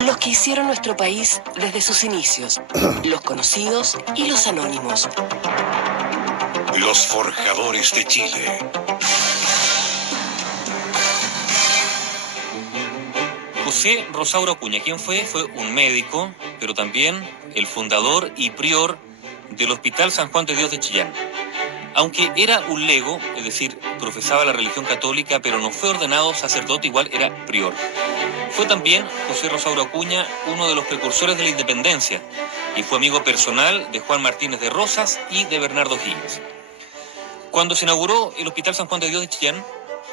Los que hicieron nuestro país desde sus inicios, los conocidos y los anónimos. Los forjadores de Chile. José Rosauro Acuña, ¿quién fue? Fue un médico, pero también el fundador y prior del Hospital San Juan de Dios de Chillán. Aunque era un lego, es decir, profesaba la religión católica, pero no fue ordenado sacerdote, igual era prior. Fue también José Rosauro Acuña uno de los precursores de la independencia y fue amigo personal de Juan Martínez de Rosas y de Bernardo Higgins. Cuando se inauguró el Hospital San Juan de Dios de Chillán,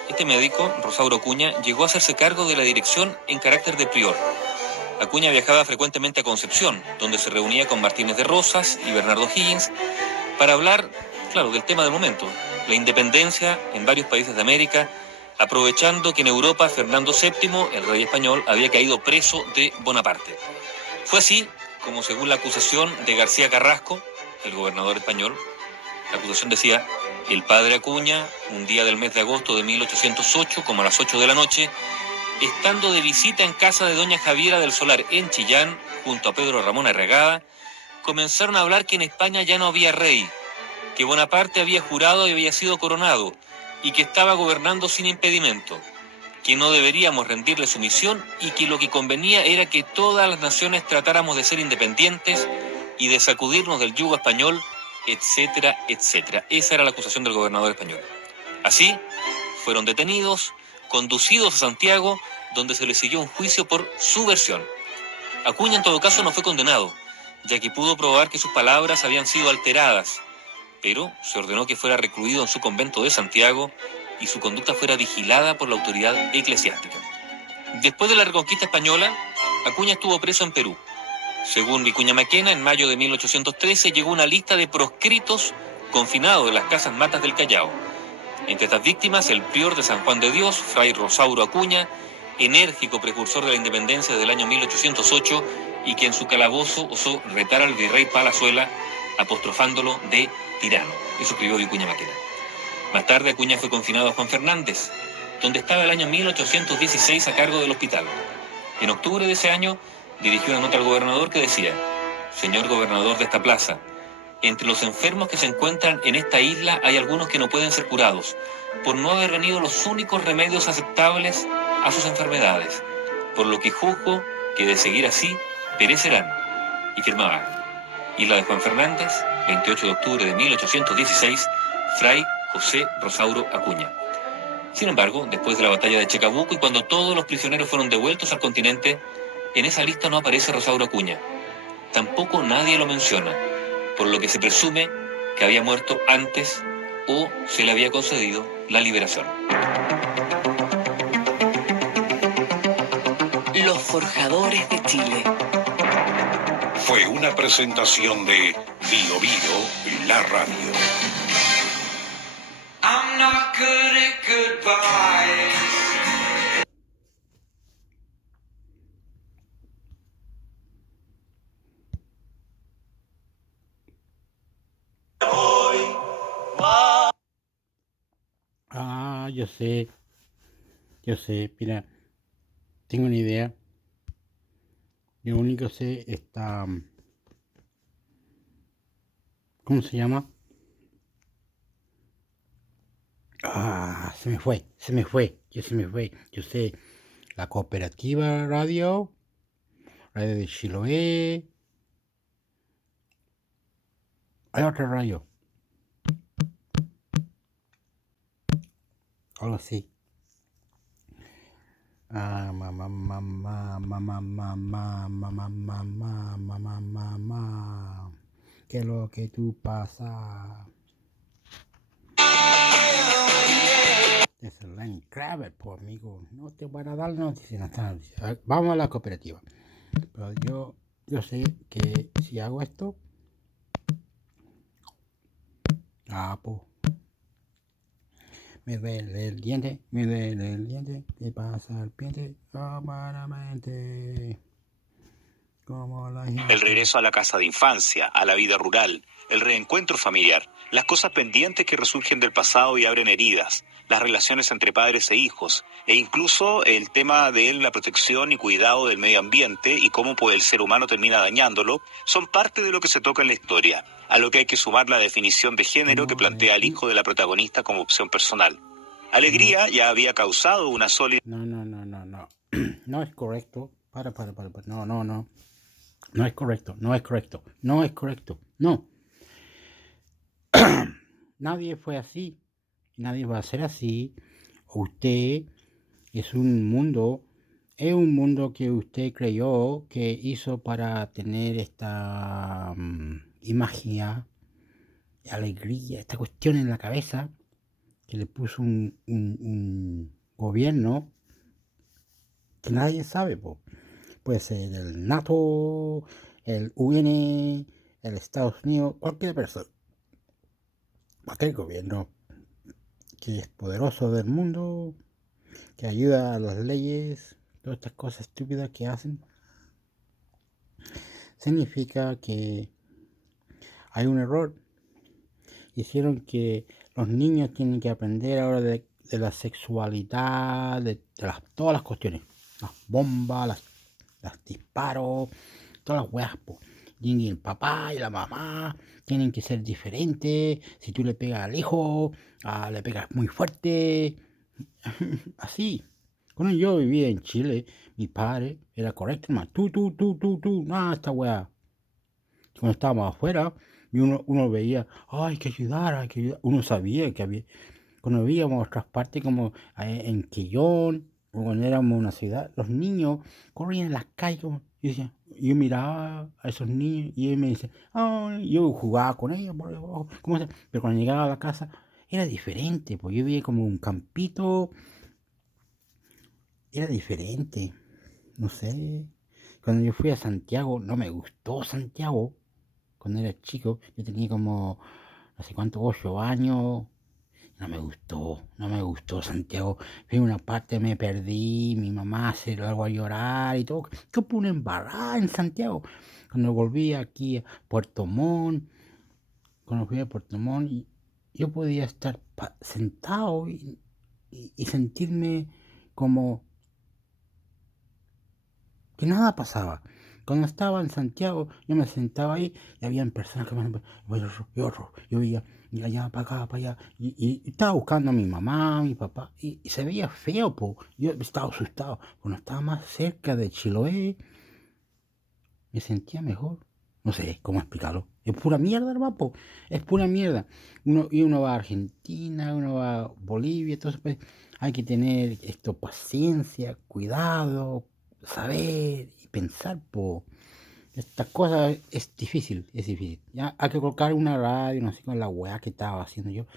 este médico, Rosauro Acuña, llegó a hacerse cargo de la dirección en carácter de prior. Acuña viajaba frecuentemente a Concepción, donde se reunía con Martínez de Rosas y Bernardo Higgins para hablar, claro, del tema del momento, la independencia en varios países de América, aprovechando que en Europa Fernando VII, el rey español, había caído preso de Bonaparte. Fue así como, según la acusación de García Carrasco, el gobernador español, la acusación decía: el padre Acuña, un día del mes de agosto de 1808, como a las 8 de la noche, estando de visita en casa de doña Javiera del Solar en Chillán, junto a Pedro Ramón Arregada, comenzaron a hablar que en España ya no había rey, que Bonaparte había jurado y había sido coronado, y que estaba gobernando sin impedimento, que no deberíamos rendirle sumisión y que lo que convenía era que todas las naciones tratáramos de ser independientes y de sacudirnos del yugo español, etcétera, etcétera. Esa era la acusación del gobernador español. Así, fueron detenidos, conducidos a Santiago, donde se les siguió un juicio por su versión. Acuña, en todo caso, no fue condenado, ya que pudo probar que sus palabras habían sido alteradas, pero se ordenó que fuera recluido en su convento de Santiago y su conducta fuera vigilada por la autoridad eclesiástica. Después de la reconquista española, Acuña estuvo preso en Perú. Según Vicuña Maquena, en mayo de 1813 llegó una lista de proscritos confinados en las casas matas del Callao. Entre estas víctimas, el prior de San Juan de Dios, fray Rosauro Acuña, enérgico precursor de la independencia desde el año 1808 y que en su calabozo osó retar al virrey Palazuela, apostrofándolo de tirano. Eso escribió Vicuña Maquena. Más tarde, Acuña fue confinado a Juan Fernández, donde estaba el año 1816 a cargo del hospital. En octubre de ese año, dirigió una nota al gobernador que decía: señor gobernador de esta plaza, entre los enfermos que se encuentran en esta isla hay algunos que no pueden ser curados, por no haber venido los únicos remedios aceptables a sus enfermedades, por lo que juzgo que de seguir así, perecerán. Y firmaba: Isla de Juan Fernández, 28 de octubre de 1816, fray José Rosauro Acuña. Sin embargo, después de la batalla de Chacabuco y cuando todos los prisioneros fueron devueltos al continente, en esa lista no aparece Rosauro Acuña. Tampoco nadie lo menciona, por lo que se presume que había muerto antes o se le había concedido la liberación. Los forjadores de Chile. Fue una presentación de Bio Bio, la radio. I'm not good at goodbye. Yo sé, mira, tengo una idea. Lo único que sé está, ¿cómo se llama? Se me fue, yo sé, la cooperativa radio de Chiloé, hay otra radio, algo así. ¿Qué es lo que tú pasa? Es el Lenny Kravitz, pues amigo, no te van a dar noticias. Vamos a la cooperativa. Pero yo sé que si hago esto, pues me duele el diente, ¿qué pasa al piente? Amaramente. Como la gente. El regreso a la casa de infancia, a la vida rural, el reencuentro familiar, las cosas pendientes que resurgen del pasado y abren heridas, las relaciones entre padres e hijos, e incluso el tema de la protección y cuidado del medio ambiente y cómo pues, el ser humano termina dañándolo, son parte de lo que se toca en la historia, a lo que hay que sumar la definición de género que plantea el hijo de la protagonista como opción personal. Alegría ya había causado una sólida... No. No es correcto. Para. No. No es correcto. No. Nadie fue así. Nadie va a ser así. Usted es un mundo que usted creyó que hizo para tener esta imagen, alegría, esta cuestión en la cabeza que le puso un gobierno que nadie sabe, po. Puede ser el NATO, el UN, el Estados Unidos, cualquier persona, cualquier gobierno que es poderoso del mundo, que ayuda a las leyes, todas estas cosas estúpidas que hacen, significa que hay un error. Hicieron que los niños tienen que aprender ahora de la sexualidad, de todas las cuestiones, las bombas, las disparos, todas las weas, po. Y el papá y la mamá tienen que ser diferentes. Si tú le pegas al hijo, le pegas muy fuerte. Así. Cuando yo vivía en Chile, mi padre era correcto, hermano. Tú. Esta wea. Cuando estábamos afuera, y uno veía, hay que ayudar. Uno sabía que había. Cuando veíamos otras partes, como en Quillón, o cuando éramos una ciudad, los niños corrían en las calles. Yo miraba a esos niños y él me dice, yo jugaba con ellos, pero cuando llegaba a la casa era diferente, pues yo veía como un campito, era diferente, no sé. Cuando yo fui a Santiago, no me gustó Santiago. Cuando era chico, yo tenía como, no sé cuántos, 8 años. No me gustó Santiago. Fui a una parte, me perdí, mi mamá se largó a llorar y todo. Yo pude una embarrada en Santiago. Cuando volví aquí a Puerto Montt, yo podía estar sentado y sentirme como que nada pasaba. Cuando estaba en Santiago, yo me sentaba ahí y habían personas que me... Y otro. Yo veía y allá, para acá, para allá. Y estaba buscando a mi mamá, a mi papá. Y se veía feo, po. Yo estaba asustado. Cuando estaba más cerca de Chiloé, me sentía mejor. No sé cómo explicarlo. Es pura mierda, hermano, po. Es pura mierda. Uno va a Argentina, uno va a Bolivia. Entonces, pues, hay que tener paciencia, cuidado, saber y pensar, po. Estas cosas es difícil. Ya hay que colocar una radio, no sé, con la weá que estaba haciendo yo.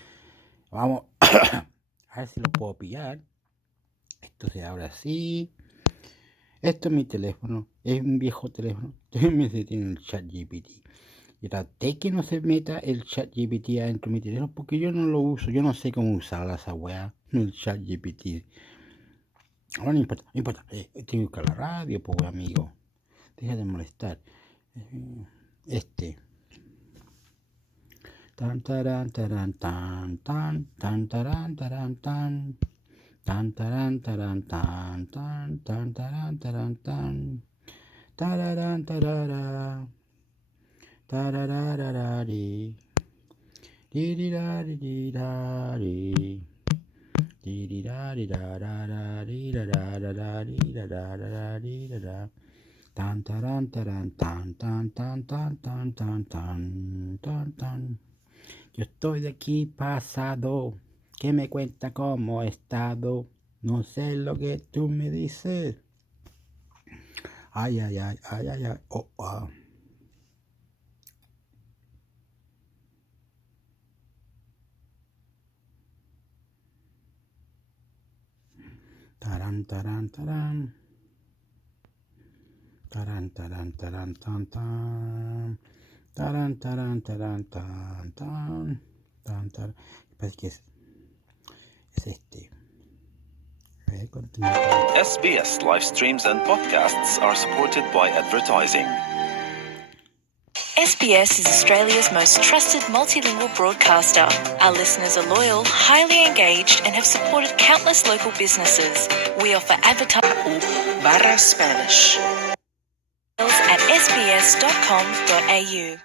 Vamos a ver si lo puedo pillar. Esto se abre así. Esto es mi teléfono. Es un viejo teléfono. Me tiene el chat GPT. Y traté que no se meta el chat GPT adentro de mi teléfono porque yo no lo uso. Yo no sé cómo usar esa weá. El chat GPT. Ahora no importa. Tengo que buscar la radio, pues amigo. Deja de molestar. Tan taran taran tan tan tan taran taran tan tan taran taran tan tan tan taran taran tan tararan tarara tarararari dirirari dirirari tan taran taran tan tan tan tan tan tan tan tan tan. Yo estoy de aquí pasado. ¿Qué me cuenta cómo he estado? No sé lo que tú me dices. Ay. Oh. Taran. Taran tan tan tan. Taran tan. Parece que es este. A ver, continúa. SBS live streams and podcasts are supported by advertising. SBS is Australia's most trusted multilingual broadcaster. Our listeners are loyal, highly engaged, and have supported countless local businesses. We offer /Spanish. at sbs.com.au.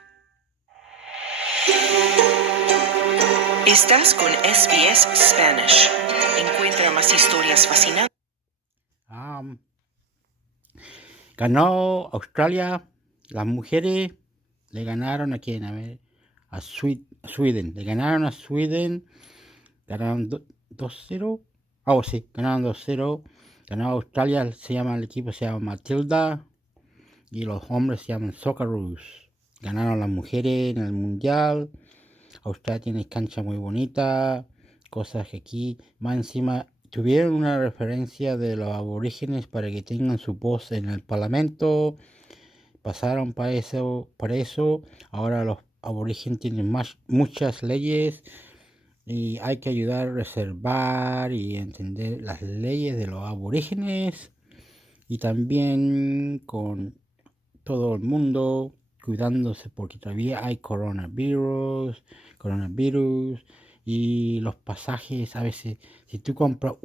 Estás con SBS Spanish. Encuentra más historias fascinantes. Ganó Australia. Las mujeres le ganaron a quién, a Sweden. Le ganaron a Sweden. Ganaron 2-0. Sí, ganaron 2-0. Ganó Australia, el equipo se llama Matilda. Y los hombres se llaman Socceroos. Ganaron las mujeres en el mundial. Australia tiene cancha muy bonita. Cosas que aquí, más encima, tuvieron una referencia de los aborígenes para que tengan su voz en el parlamento. Pasaron para eso. Ahora los aborígenes tienen muchas leyes. Y hay que ayudar a reservar y entender las leyes de los aborígenes. Y también con todo el mundo cuidándose porque todavía hay coronavirus y los pasajes a veces, si tú compras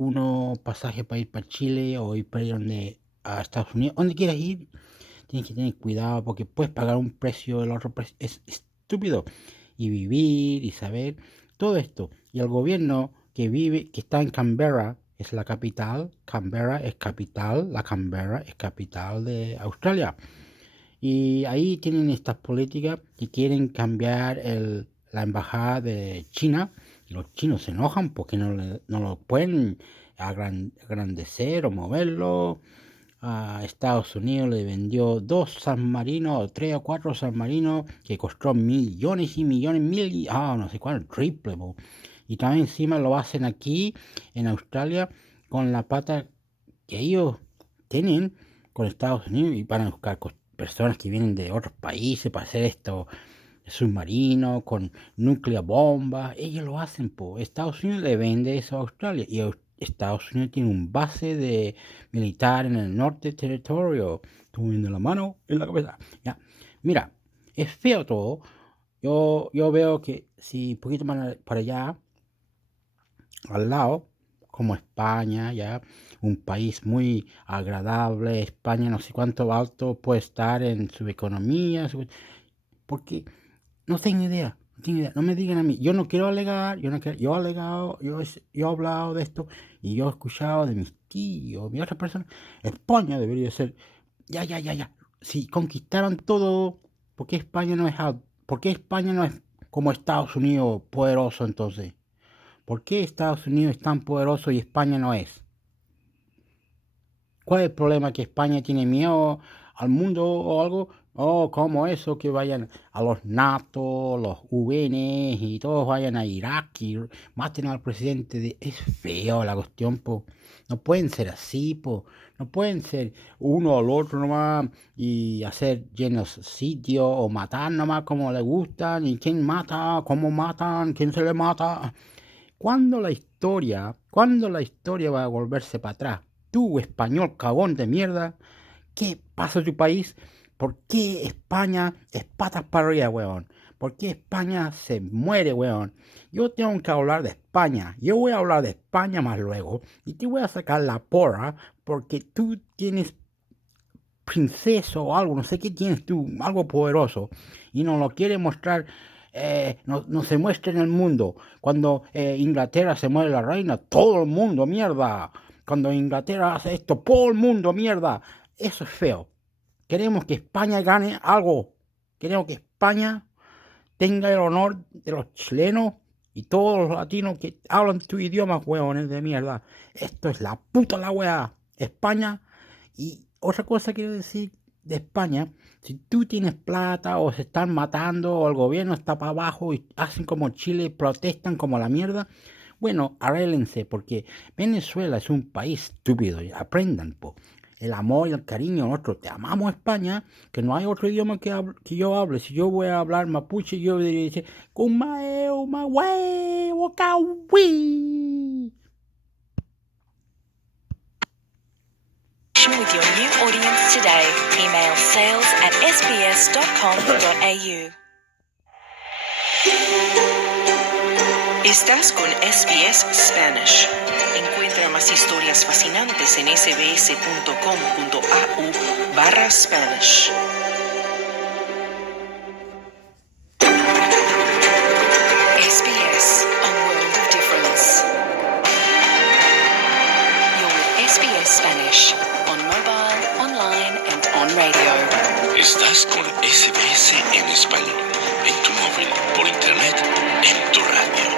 pasaje para ir para Chile o ir para ir a Estados Unidos, donde quieras ir, tienes que tener cuidado porque puedes pagar un precio, el otro precio es estúpido, y vivir y saber todo esto. Y el gobierno que está en Canberra, es la capital, Canberra es capital de Australia. Y ahí tienen estas políticas que quieren cambiar la embajada de China. Y los chinos se enojan porque no lo pueden agrandecer o moverlo. A Estados Unidos le vendió 2 submarinos, o 3 o 4 submarinos, que costó millones y millones, no sé cuánto, triple. Y también encima lo hacen aquí en Australia con la pata que ellos tienen con Estados Unidos y van a buscar personas que vienen de otros países para hacer esto submarino con núcleo bombas. Ellos lo hacen, Estados Unidos le vende eso a Australia y Estados Unidos tiene un base militar en el norte territorio. Estoy moviendo la mano en la cabeza. Ya. Mira, es feo todo. Yo veo que si un poquito más para allá, al lado, como España, ya, un país muy agradable, España no sé cuánto alto puede estar en su economía, porque no tengo idea, no me digan a mí, yo no quiero alegar, yo he hablado de esto, y yo he escuchado de mis tíos, de otras personas, España debería ser, ya, si conquistaron todo, ¿por qué España no es como Estados Unidos poderoso entonces? ¿Por qué Estados Unidos es tan poderoso y España no es? ¿Cuál es el problema? ¿Que España tiene miedo al mundo o algo? ¿Cómo eso? Que vayan a los NATO, los UN y todos vayan a Irak y maten al presidente. Es feo la cuestión, No pueden ser así, No pueden ser uno al otro nomás y hacer genocidio o matar nomás como les gustan. ¿Y quién mata? ¿Cómo matan? ¿Quién se le mata? ¿Cuándo la historia va a volverse para atrás? Tú, español cagón de mierda, ¿qué pasa en tu país? ¿Por qué España es patas para arriba, weón? ¿Por qué España se muere, weón? Yo tengo que hablar de España. Yo voy a hablar de España más luego y te voy a sacar la porra porque tú tienes princesa o algo, no sé qué tienes tú, algo poderoso y no lo quieres mostrar. No se muestra en el mundo. Cuando Inglaterra se muere la reina, todo el mundo, mierda. Cuando Inglaterra hace esto, todo el mundo, mierda. Eso es feo. Queremos que España gane algo. Queremos que España tenga el honor de los chilenos y todos los latinos que hablan tu idioma, huevones de mierda. Esto es la puta la wea. España. Y otra cosa quiero decir de España, si tú tienes plata o se están matando o el gobierno está para abajo y hacen como Chile, protestan como la mierda, bueno, arréglense porque Venezuela es un país estúpido, aprendan, el amor y el cariño nuestro, te amamos España, que no hay otro idioma que yo hable. Si yo voy a hablar mapuche, yo diría decir Kumaeo, Mahue, Wakawi. With your new audience today, email sales@sbs.com.au. sbs.com.au. Estás con SBS Spanish. Encuentra más historias fascinantes en sbs.com.au/Spanish. SBS, a world of difference. You're with SBS Spanish, on mobile, online and on radio. Estás con SBS en español, en tu móvil, por internet, en tu radio.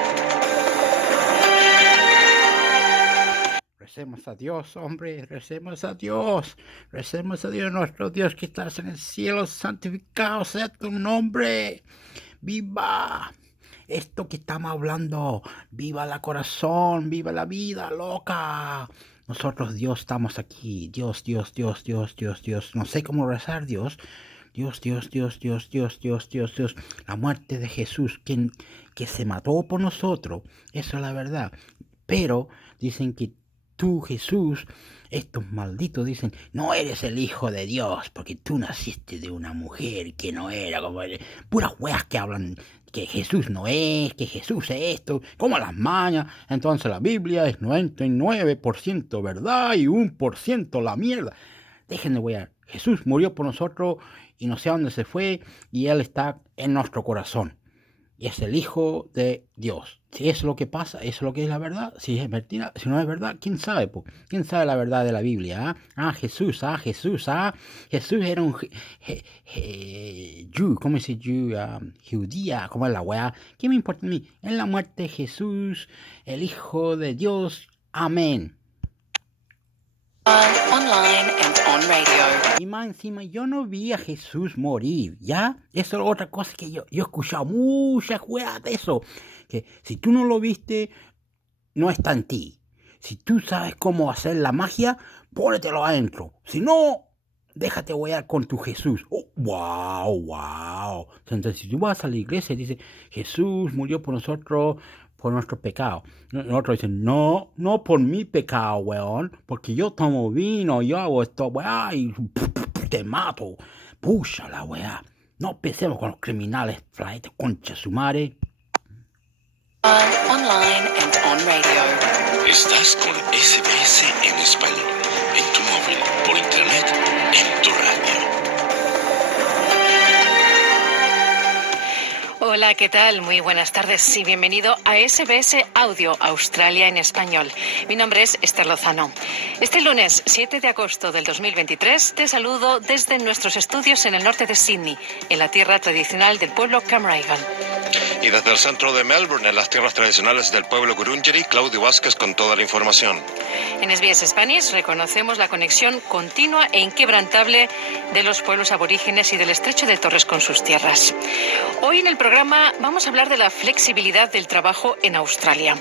Recemos a Dios, hombre, recemos a Dios. Recemos a Dios, nuestro Dios que estás en el cielo, santificado sea tu nombre. ¡Viva! Esto que estamos hablando, viva la corazón, viva la vida, loca. Nosotros, Dios, estamos aquí. Dios. No sé cómo rezar, Dios. Dios. La muerte de Jesús, que se mató por nosotros. Eso es la verdad. Pero dicen que tú, Jesús, estos malditos dicen, no eres el Hijo de Dios, porque tú naciste de una mujer que no era como... Puras weas que hablan que Jesús no es, que Jesús es esto, como las mañas. Entonces la Biblia es 99% verdad y 1% la mierda. Dejen de wear. Jesús murió por nosotros y no sé a dónde se fue, y Él está en nuestro corazón. Y es el Hijo de Dios. Si es lo que pasa, eso es lo que es la verdad. Si es mentira, si no es verdad, ¿quién sabe? ¿Quién sabe la verdad de la Biblia? Jesús. Jesús era un Jew, ¿cómo se dice? Judía, ¿cómo es la weá? ¿Qué me importa a mí? En la muerte de Jesús, el Hijo de Dios. Amén. Online and on radio. Y más encima, yo no vi a Jesús morir, ¿ya? Eso es otra cosa que yo he escuchado muchas weas de eso. Que si tú no lo viste, no está en ti. Si tú sabes cómo hacer la magia, pónetelo adentro. Si no, déjate wear con tu Jesús. Oh, wow. Entonces, si tú vas a la iglesia y dices, Jesús murió por nosotros, por nuestro pecado. Nosotros dicen, no por mi pecado, weón, porque yo tomo vino, yo hago esto, weá, y te mato. Pucha la weá. No empecemos con los criminales, flaete, concha su madre. Online and on radio. Estás con SBS en español, en tu móvil, por internet, en tu radio. Hola, ¿qué tal? Muy buenas tardes y bienvenido a SBS Audio Australia en Español. Mi nombre es Esther Lozano. Este lunes 7 de agosto del 2023 te saludo desde nuestros estudios en el norte de Sydney, en la tierra tradicional del pueblo Camraigal. Y desde el centro de Melbourne, en las tierras tradicionales del pueblo Gurungeri, Claudio Vázquez con toda la información. En SBS Spanish reconocemos la conexión continua e inquebrantable de los pueblos aborígenes y del estrecho de Torres con sus tierras. Hoy en el programa vamos a hablar de la flexibilidad del trabajo en Australia.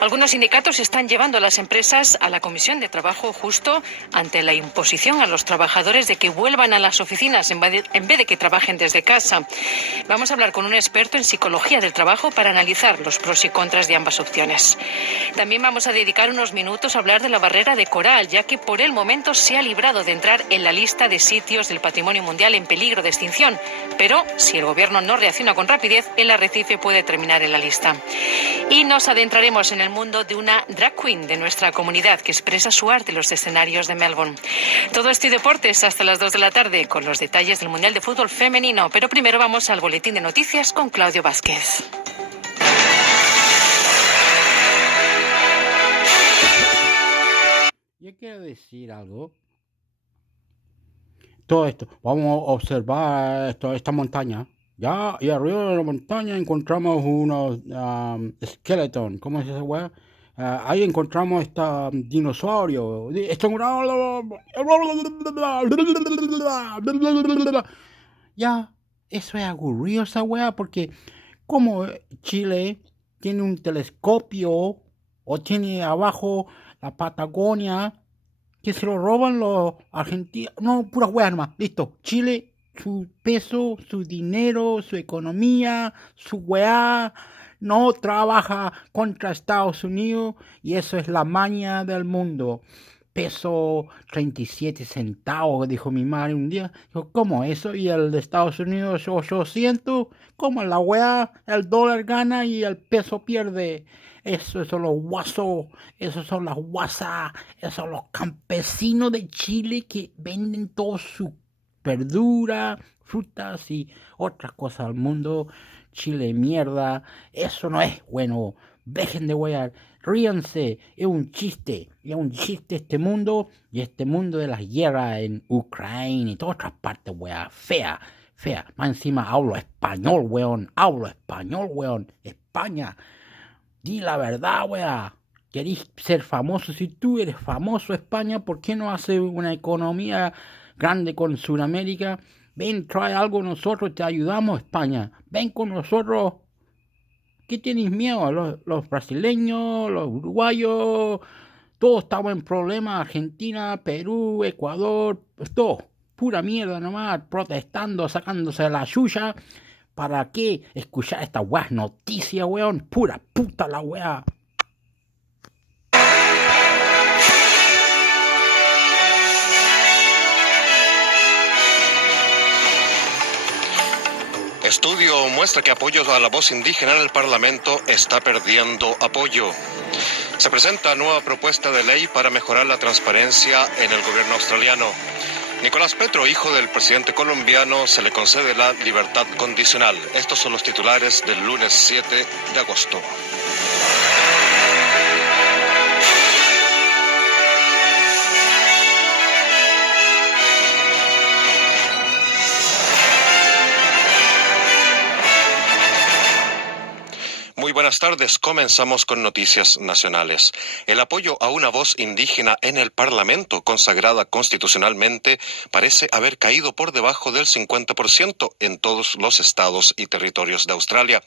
Algunos sindicatos están llevando a las empresas a la Comisión de Trabajo justo ante la imposición a los trabajadores de que vuelvan a las oficinas en vez de que trabajen desde casa. Vamos a hablar con un experto en psicología del trabajo para analizar los pros y contras de ambas opciones. También vamos a dedicar unos minutos a hablar de la barrera de coral, ya que por el momento se ha librado de entrar en la lista de sitios del Patrimonio Mundial en peligro de extinción. Pero si el gobierno no reacciona con rapidez, el arrecife puede terminar en la lista. Y nos adentraremos en el mundo de una drag queen de nuestra comunidad que expresa su arte en los escenarios de Melbourne. Todo esto y deportes hasta las 2 de la tarde con los detalles del Mundial de Fútbol Femenino. Pero primero vamos al boletín de noticias con Claudio Vázquez. Yo quiero decir algo. Todo esto, vamos a observar esta montaña. Ya, y arriba de la montaña encontramos unos esqueletos. ¿Cómo es esa weá? Ahí encontramos dinosaurio. Ya, eso es aburrido esa weá, porque como Chile tiene un telescopio o tiene abajo la Patagonia, que se lo roban los argentinos. No, pura weá nomás. Listo. Chile, su peso, su dinero, su economía, su weá, no trabaja contra Estados Unidos, y eso es la maña del mundo. peso 37 centavos, dijo mi madre un día. Dijo, ¿cómo eso? Y el de Estados Unidos 800, ¿cómo la weá? El dólar gana y el peso pierde. Esos son los guasos, esos son las guasas, esos son los campesinos de Chile que venden todo su verdura, frutas y otras cosas al mundo. Chile mierda, eso no es bueno. Dejen de wear, ríanse, es un chiste este mundo, y este mundo de las guerras en Ucrania y todas otras partes, weá, fea. Más encima hablo español, weón, España. Di la verdad, weá. ¿Querís ser famoso? Si tú eres famoso, España, ¿por qué no hace una economía grande con Sudamérica? Ven, trae algo nosotros, te ayudamos, España. Ven con nosotros. ¿Qué tienes miedo? Los brasileños, los uruguayos, todos estamos en problemas. Argentina, Perú, Ecuador, todo. Pura mierda nomás, protestando, sacándose la suya. ¿Para qué escuchar estas weas noticias, weón? Pura puta la wea. Estudio muestra que apoyo a la voz indígena en el Parlamento está perdiendo apoyo. Se presenta nueva propuesta de ley para mejorar la transparencia en el gobierno australiano. Nicolás Petro, hijo del presidente colombiano, se le concede la libertad condicional. Estos son los titulares del lunes 7 de agosto. Muy buenas tardes, comenzamos con noticias nacionales. El apoyo a una voz indígena en el Parlamento, consagrada constitucionalmente, parece haber caído por debajo del 50% en todos los estados y territorios de Australia,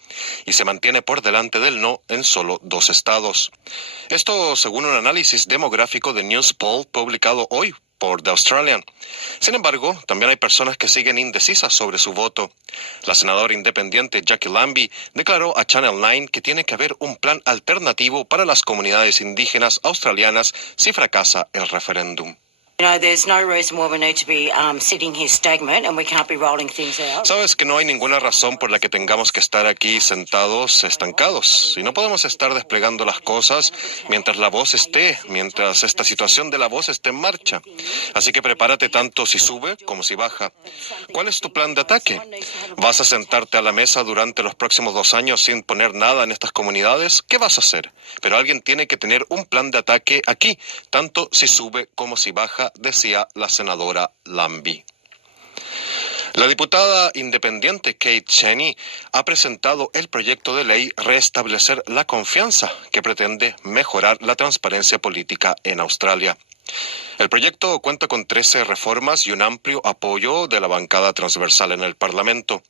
y se mantiene por delante del no en solo 2 estados. Esto según un análisis demográfico de Newspoll publicado hoy por The Australian. Sin embargo, también hay personas que siguen indecisas sobre su voto. La senadora independiente Jackie Lambie declaró a Channel 9 que tiene que haber un plan alternativo para las comunidades indígenas australianas si fracasa el referéndum. Sabes que no hay ninguna razón por la que tengamos que estar aquí sentados estancados. Y no podemos estar desplegando las cosas mientras esta situación de la voz esté en marcha. Así que prepárate tanto si sube como si baja. ¿Cuál es tu plan de ataque? ¿Vas a sentarte a la mesa durante los próximos 2 años sin poner nada en estas comunidades? ¿Qué vas a hacer? Pero alguien tiene que tener un plan de ataque aquí, tanto si sube como si baja, decía la senadora Lambie. La diputada independiente Kate Cheney ha presentado el proyecto de ley Restablecer la Confianza, que pretende mejorar la transparencia política en Australia. El proyecto cuenta con 13 reformas y un amplio apoyo de la bancada transversal en el Parlamento.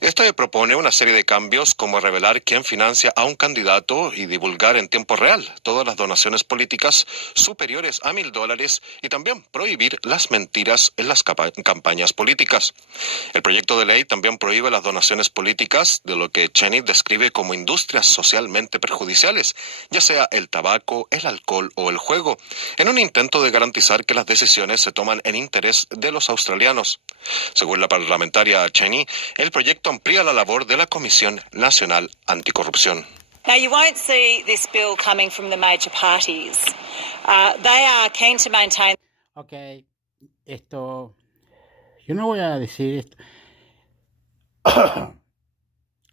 Esta propone una serie de cambios como revelar quién financia a un candidato y divulgar en tiempo real todas las donaciones políticas superiores a $1,000 y también prohibir las mentiras en las campañas políticas. El proyecto de ley también prohíbe las donaciones políticas de lo que Cheney describe como industrias socialmente perjudiciales, ya sea el tabaco, el alcohol o el juego, en un intento de garantizar que las decisiones se toman en interés de los australianos. Según la parlamentaria Cheney, el proyecto amplía la labor de la Comisión Nacional Anticorrupción. Now, you won't see this bill coming from the major parties. They are keen to maintain. Okay, yo no voy a decir esto.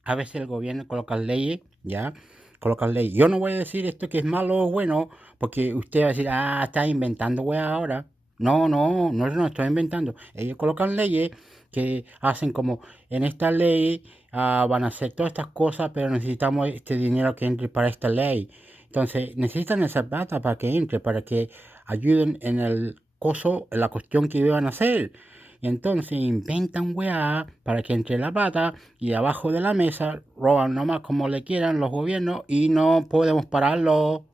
A veces el gobierno coloca leyes, Yo no voy a decir esto que es malo o bueno, porque usted va a decir, está inventando weá ahora. No estoy inventando. Ellos colocan leyes que hacen como, en esta ley van a hacer todas estas cosas, pero necesitamos este dinero que entre para esta ley. Entonces, necesitan esa plata para que entre, para que ayuden en el coso, en la cuestión que iban a hacer. Y entonces inventan weá para que entre la plata y abajo de la mesa roban nomás como le quieran los gobiernos y no podemos pararlo.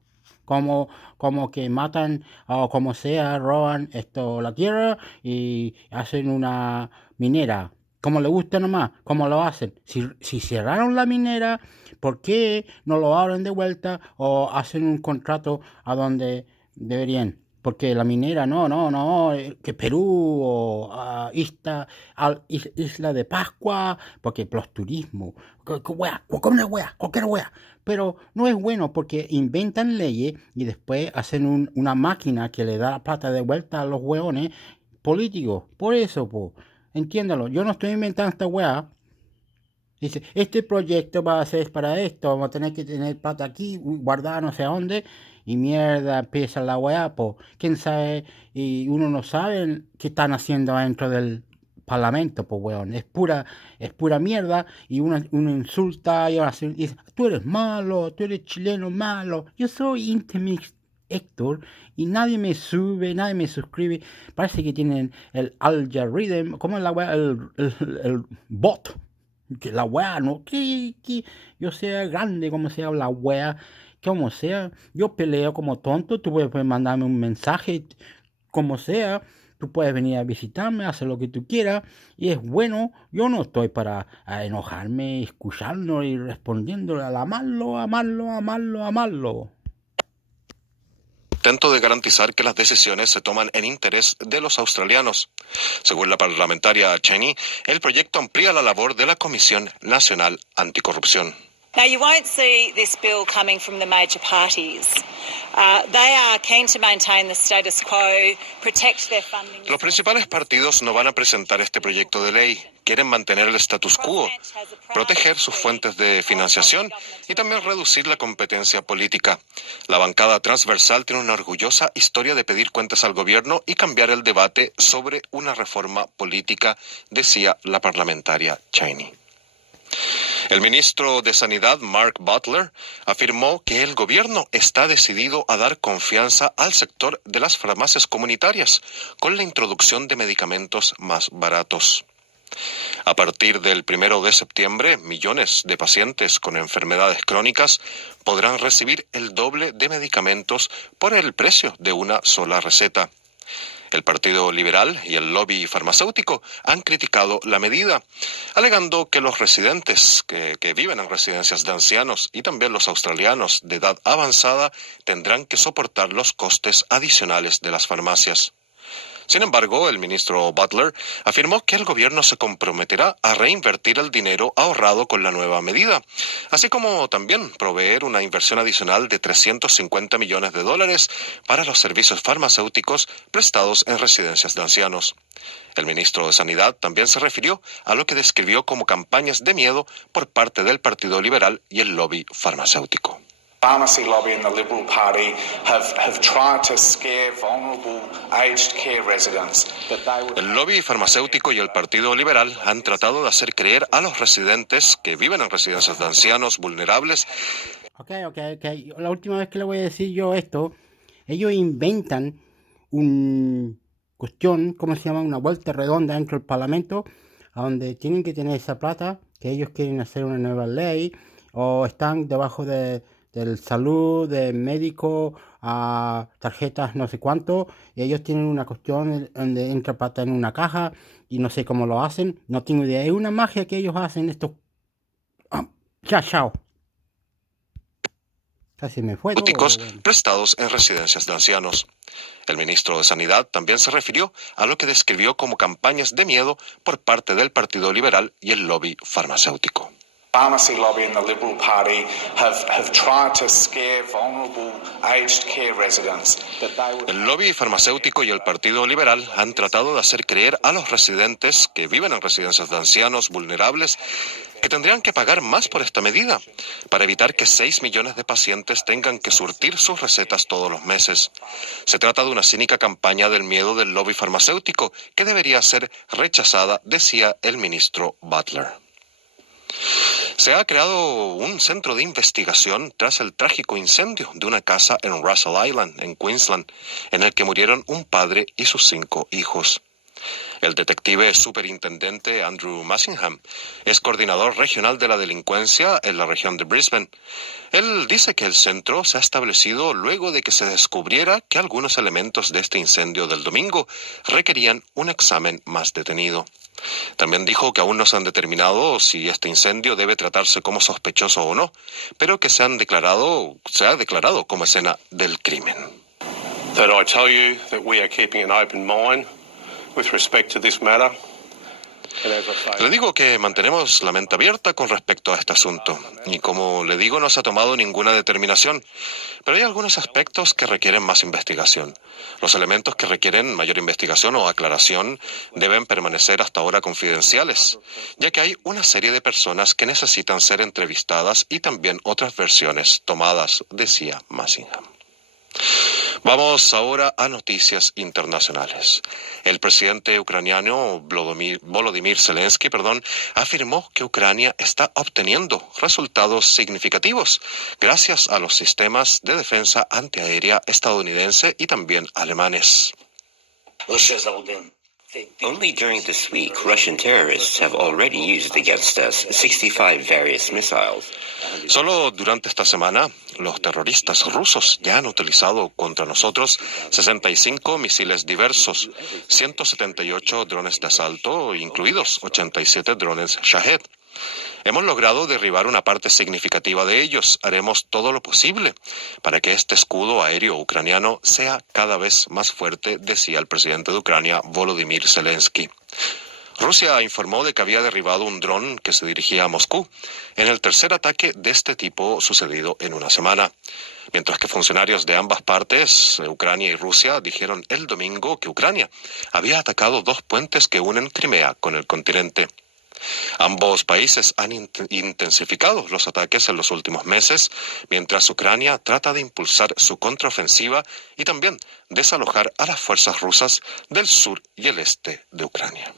Como que matan o como sea, roban la tierra y hacen una minera, como le gusta nomás, como lo hacen. Si cerraron la minera, ¿por qué no lo abren de vuelta o hacen un contrato a donde deberían? porque la minera, no, que Perú o Isla de Pascua, porque los turismo, cualquier wea. Pero no es bueno porque inventan leyes y después hacen una máquina que le da la plata de vuelta a los hueones políticos. Por eso, entiéndalo, yo no estoy inventando esta wea. Dice, este proyecto va a ser para esto, vamos a tener que tener plata aquí, guardada no sé a dónde, y mierda, empieza la weá, quién sabe, y uno no sabe qué están haciendo dentro del parlamento, weón, es pura mierda, y uno insulta, y dice, tú eres malo, tú eres chileno malo, yo soy Intimix Héctor, y nadie me sube, nadie me suscribe, parece que tienen el algoritmo, ¿cómo es la weá? El bot. Que la weá, no, que yo sea grande, como sea la weá, como sea, yo peleo como tonto, tú puedes mandarme un mensaje, como sea, tú puedes venir a visitarme, hacer lo que tú quieras, y es bueno, yo no estoy para enojarme, escuchando y respondiéndole al amarlo. Intento de garantizar que las decisiones se toman en interés de los australianos. Según la parlamentaria Cheney, el proyecto amplía la labor de la Comisión Nacional Anticorrupción. Now, you won't see this bill coming from the major parties. They are keen to maintain the status quo, protect their funding. Los principales partidos no van a presentar este proyecto de ley. Quieren mantener el status quo, proteger sus fuentes de financiación y también reducir la competencia política. La bancada transversal tiene una orgullosa historia de pedir cuentas al gobierno y cambiar el debate sobre una reforma política, decía la parlamentaria Cheney. El ministro de Sanidad, Mark Butler, afirmó que el gobierno está decidido a dar confianza al sector de las farmacias comunitarias con la introducción de medicamentos más baratos. A partir del 1 de septiembre, millones de pacientes con enfermedades crónicas podrán recibir el doble de medicamentos por el precio de una sola receta. El Partido Liberal y el lobby farmacéutico han criticado la medida, alegando que los residentes que viven en residencias de ancianos y también los australianos de edad avanzada tendrán que soportar los costes adicionales de las farmacias. Sin embargo, el ministro Butler afirmó que el gobierno se comprometerá a reinvertir el dinero ahorrado con la nueva medida, así como también proveer una inversión adicional de $350 millones para los servicios farmacéuticos prestados en residencias de ancianos. El ministro de Sanidad también se refirió a lo que describió como campañas de miedo por parte del Partido Liberal y el lobby farmacéutico. Pharmacy lobby and the Liberal Party have tried to scare vulnerable aged care residents that they would... El lobby farmacéutico y el Partido Liberal han tratado de hacer creer a los residentes que viven en residencias de ancianos vulnerables. Ok. La última vez que le voy a decir yo esto, ellos inventan una cuestión, ¿cómo se llama? Una vuelta redonda dentro del Parlamento, a donde tienen que tener esa plata, que ellos quieren hacer una nueva ley, o están debajo del salud, de médico, a tarjetas no sé cuánto, y ellos tienen una cuestión donde entra plata en una caja, y no sé cómo lo hacen, no tengo idea, es una magia que ellos hacen esto. Chao. Casi me fue todo. Prestados en residencias de ancianos. El ministro de Sanidad también se refirió a lo que describió como campañas de miedo por parte del Partido Liberal y el lobby farmacéutico. Pharmacy lobby and the Liberal Party have tried to scare vulnerable aged care residents that they would... El lobby farmacéutico y el Partido Liberal han tratado de hacer creer a los residentes que viven en residencias de ancianos vulnerables que tendrían que pagar más por esta medida, para evitar que 6 millones de pacientes tengan que surtir sus recetas todos los meses. Se trata de una cínica campaña del miedo del lobby farmacéutico que debería ser rechazada, decía el ministro Butler. Se ha creado un centro de investigación tras el trágico incendio de una casa en Russell Island, en Queensland, en el que murieron un padre y sus 5 hijos. El detective superintendente Andrew Massingham es coordinador regional de la delincuencia en la región de Brisbane. Él dice que el centro se ha establecido luego de que se descubriera que algunos elementos de este incendio del domingo requerían un examen más detenido. También dijo que aún no se han determinado si este incendio debe tratarse como sospechoso o no, pero que se ha declarado como escena del crimen. that I tell you that we are keeping an open mind with respect to this matter. Le digo que mantenemos la mente abierta con respecto a este asunto. Y como le digo, no se ha tomado ninguna determinación. Pero hay algunos aspectos que requieren más investigación. Los elementos que requieren mayor investigación o aclaración deben permanecer hasta ahora confidenciales, ya que hay una serie de personas que necesitan ser entrevistadas y también otras versiones tomadas, decía Massingham. Vamos ahora a noticias internacionales. El presidente ucraniano Volodymyr Zelensky, afirmó que Ucrania está obteniendo resultados significativos gracias a los sistemas de defensa antiaérea estadounidense y también alemanes. Only during this week, Russian terrorists have already used against us 65 various missiles. Solo durante esta semana, los terroristas rusos ya han utilizado contra nosotros 65 misiles diversos, 178 drones de asalto, incluidos 87 drones Shahed. Hemos logrado derribar una parte significativa de ellos. Haremos todo lo posible para que este escudo aéreo ucraniano sea cada vez más fuerte, decía el presidente de Ucrania, Volodymyr Zelensky. Rusia informó de que había derribado un dron que se dirigía a Moscú, en el tercer ataque de este tipo sucedido en una semana. Mientras que funcionarios de ambas partes, Ucrania y Rusia, dijeron el domingo que Ucrania había atacado 2 puentes que unen Crimea con el continente. Ambos países han intensificado los ataques en los últimos meses, mientras Ucrania trata de impulsar su contraofensiva y también desalojar a las fuerzas rusas del sur y el este de Ucrania.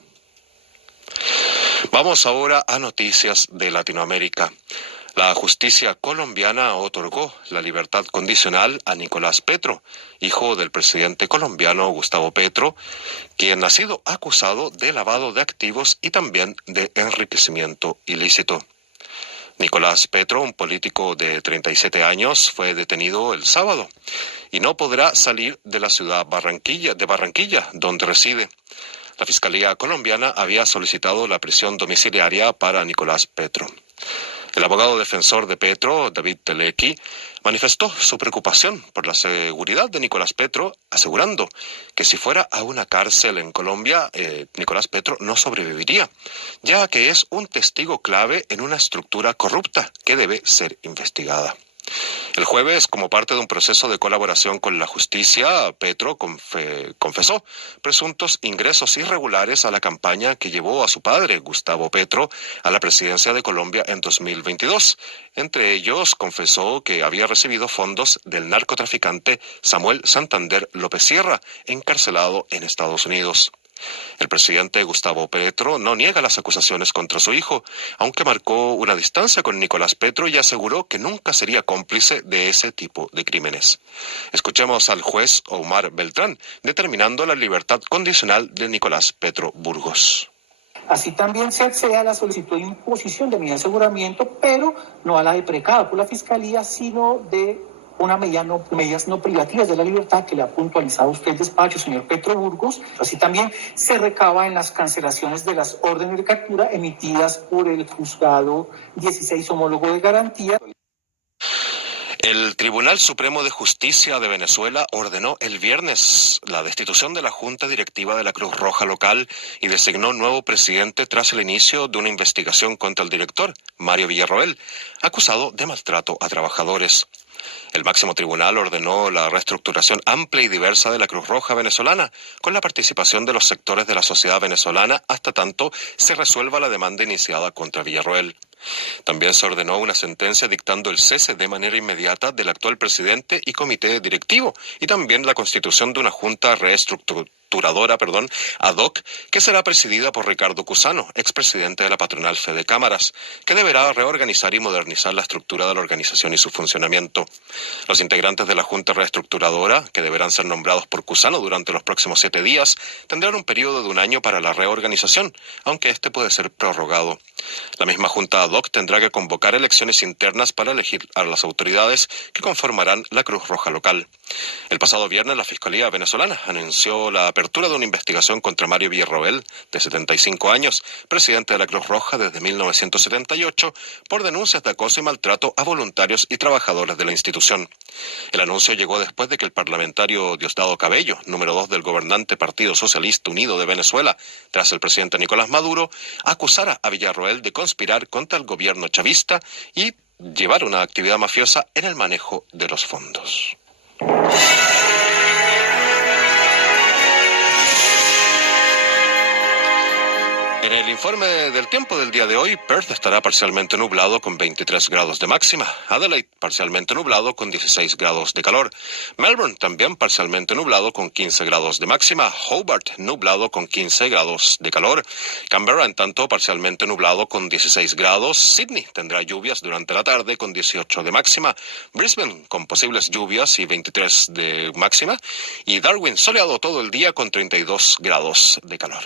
Vamos ahora a noticias de Latinoamérica. La justicia colombiana otorgó la libertad condicional a Nicolás Petro, hijo del presidente colombiano Gustavo Petro, quien ha sido acusado de lavado de activos y también de enriquecimiento ilícito. Nicolás Petro, un político de 37 años, fue detenido el sábado y no podrá salir de la ciudad de Barranquilla, donde reside. La Fiscalía colombiana había solicitado la prisión domiciliaria para Nicolás Petro. El abogado defensor de Petro, David Telequi, manifestó su preocupación por la seguridad de Nicolás Petro, asegurando que si fuera a una cárcel en Colombia, Nicolás Petro no sobreviviría, ya que es un testigo clave en una estructura corrupta que debe ser investigada. El jueves, como parte de un proceso de colaboración con la justicia, Petro confesó presuntos ingresos irregulares a la campaña que llevó a su padre, Gustavo Petro, a la presidencia de Colombia en 2022. Entre ellos, confesó que había recibido fondos del narcotraficante Samuel Santander López Sierra, encarcelado en Estados Unidos. El presidente Gustavo Petro no niega las acusaciones contra su hijo, aunque marcó una distancia con Nicolás Petro y aseguró que nunca sería cómplice de ese tipo de crímenes. Escuchemos al juez Omar Beltrán, determinando la libertad condicional de Nicolás Petro Burgos. Así también se accede a la solicitud de imposición de medida de aseguramiento, pero no a la deprecada por la Fiscalía, sino de medidas no privativas de la libertad que le ha puntualizado usted el despacho, señor Petro Burgos. Así también se recaba en las cancelaciones de las órdenes de captura emitidas por el juzgado 16 homólogo de garantía. El Tribunal Supremo de Justicia de Venezuela ordenó el viernes la destitución de la Junta Directiva de la Cruz Roja local y designó nuevo presidente tras el inicio de una investigación contra el director, Mario Villarroel, acusado de maltrato a trabajadores. El máximo tribunal ordenó la reestructuración amplia y diversa de la Cruz Roja venezolana, con la participación de los sectores de la sociedad venezolana hasta tanto se resuelva la demanda iniciada contra Villarroel. También se ordenó una sentencia dictando el cese de manera inmediata del actual presidente y comité directivo, y también la constitución de una junta reestructuradora, ad hoc, que será presidida por Ricardo Cusano, expresidente de la patronal Fede Cámaras, que deberá reorganizar y modernizar la estructura de la organización y su funcionamiento. Los integrantes de la junta reestructuradora, que deberán ser nombrados por Cusano durante los próximos 7 días, tendrán un periodo de 1 año para la reorganización, aunque este puede ser prorrogado. La misma junta ad DOC tendrá que convocar elecciones internas para elegir a las autoridades que conformarán la Cruz Roja local. El pasado viernes, la Fiscalía venezolana anunció la apertura de una investigación contra Mario Villarroel, de 75 años, presidente de la Cruz Roja desde 1978, por denuncias de acoso y maltrato a voluntarios y trabajadores de la institución. El anuncio llegó después de que el parlamentario Diosdado Cabello, número 2 del gobernante Partido Socialista Unido de Venezuela, tras el presidente Nicolás Maduro, acusara a Villarroel de conspirar contra el gobierno chavista y llevar una actividad mafiosa en el manejo de los fondos. En el informe del tiempo del día de hoy, Perth estará parcialmente nublado con 23 grados de máxima, Adelaide parcialmente nublado con 16 grados de calor, Melbourne también parcialmente nublado con 15 grados de máxima, Hobart nublado con 15 grados de calor, Canberra en tanto parcialmente nublado con 16 grados, Sydney tendrá lluvias durante la tarde con 18 de máxima, Brisbane con posibles lluvias y 23 de máxima, y Darwin soleado todo el día con 32 grados de calor.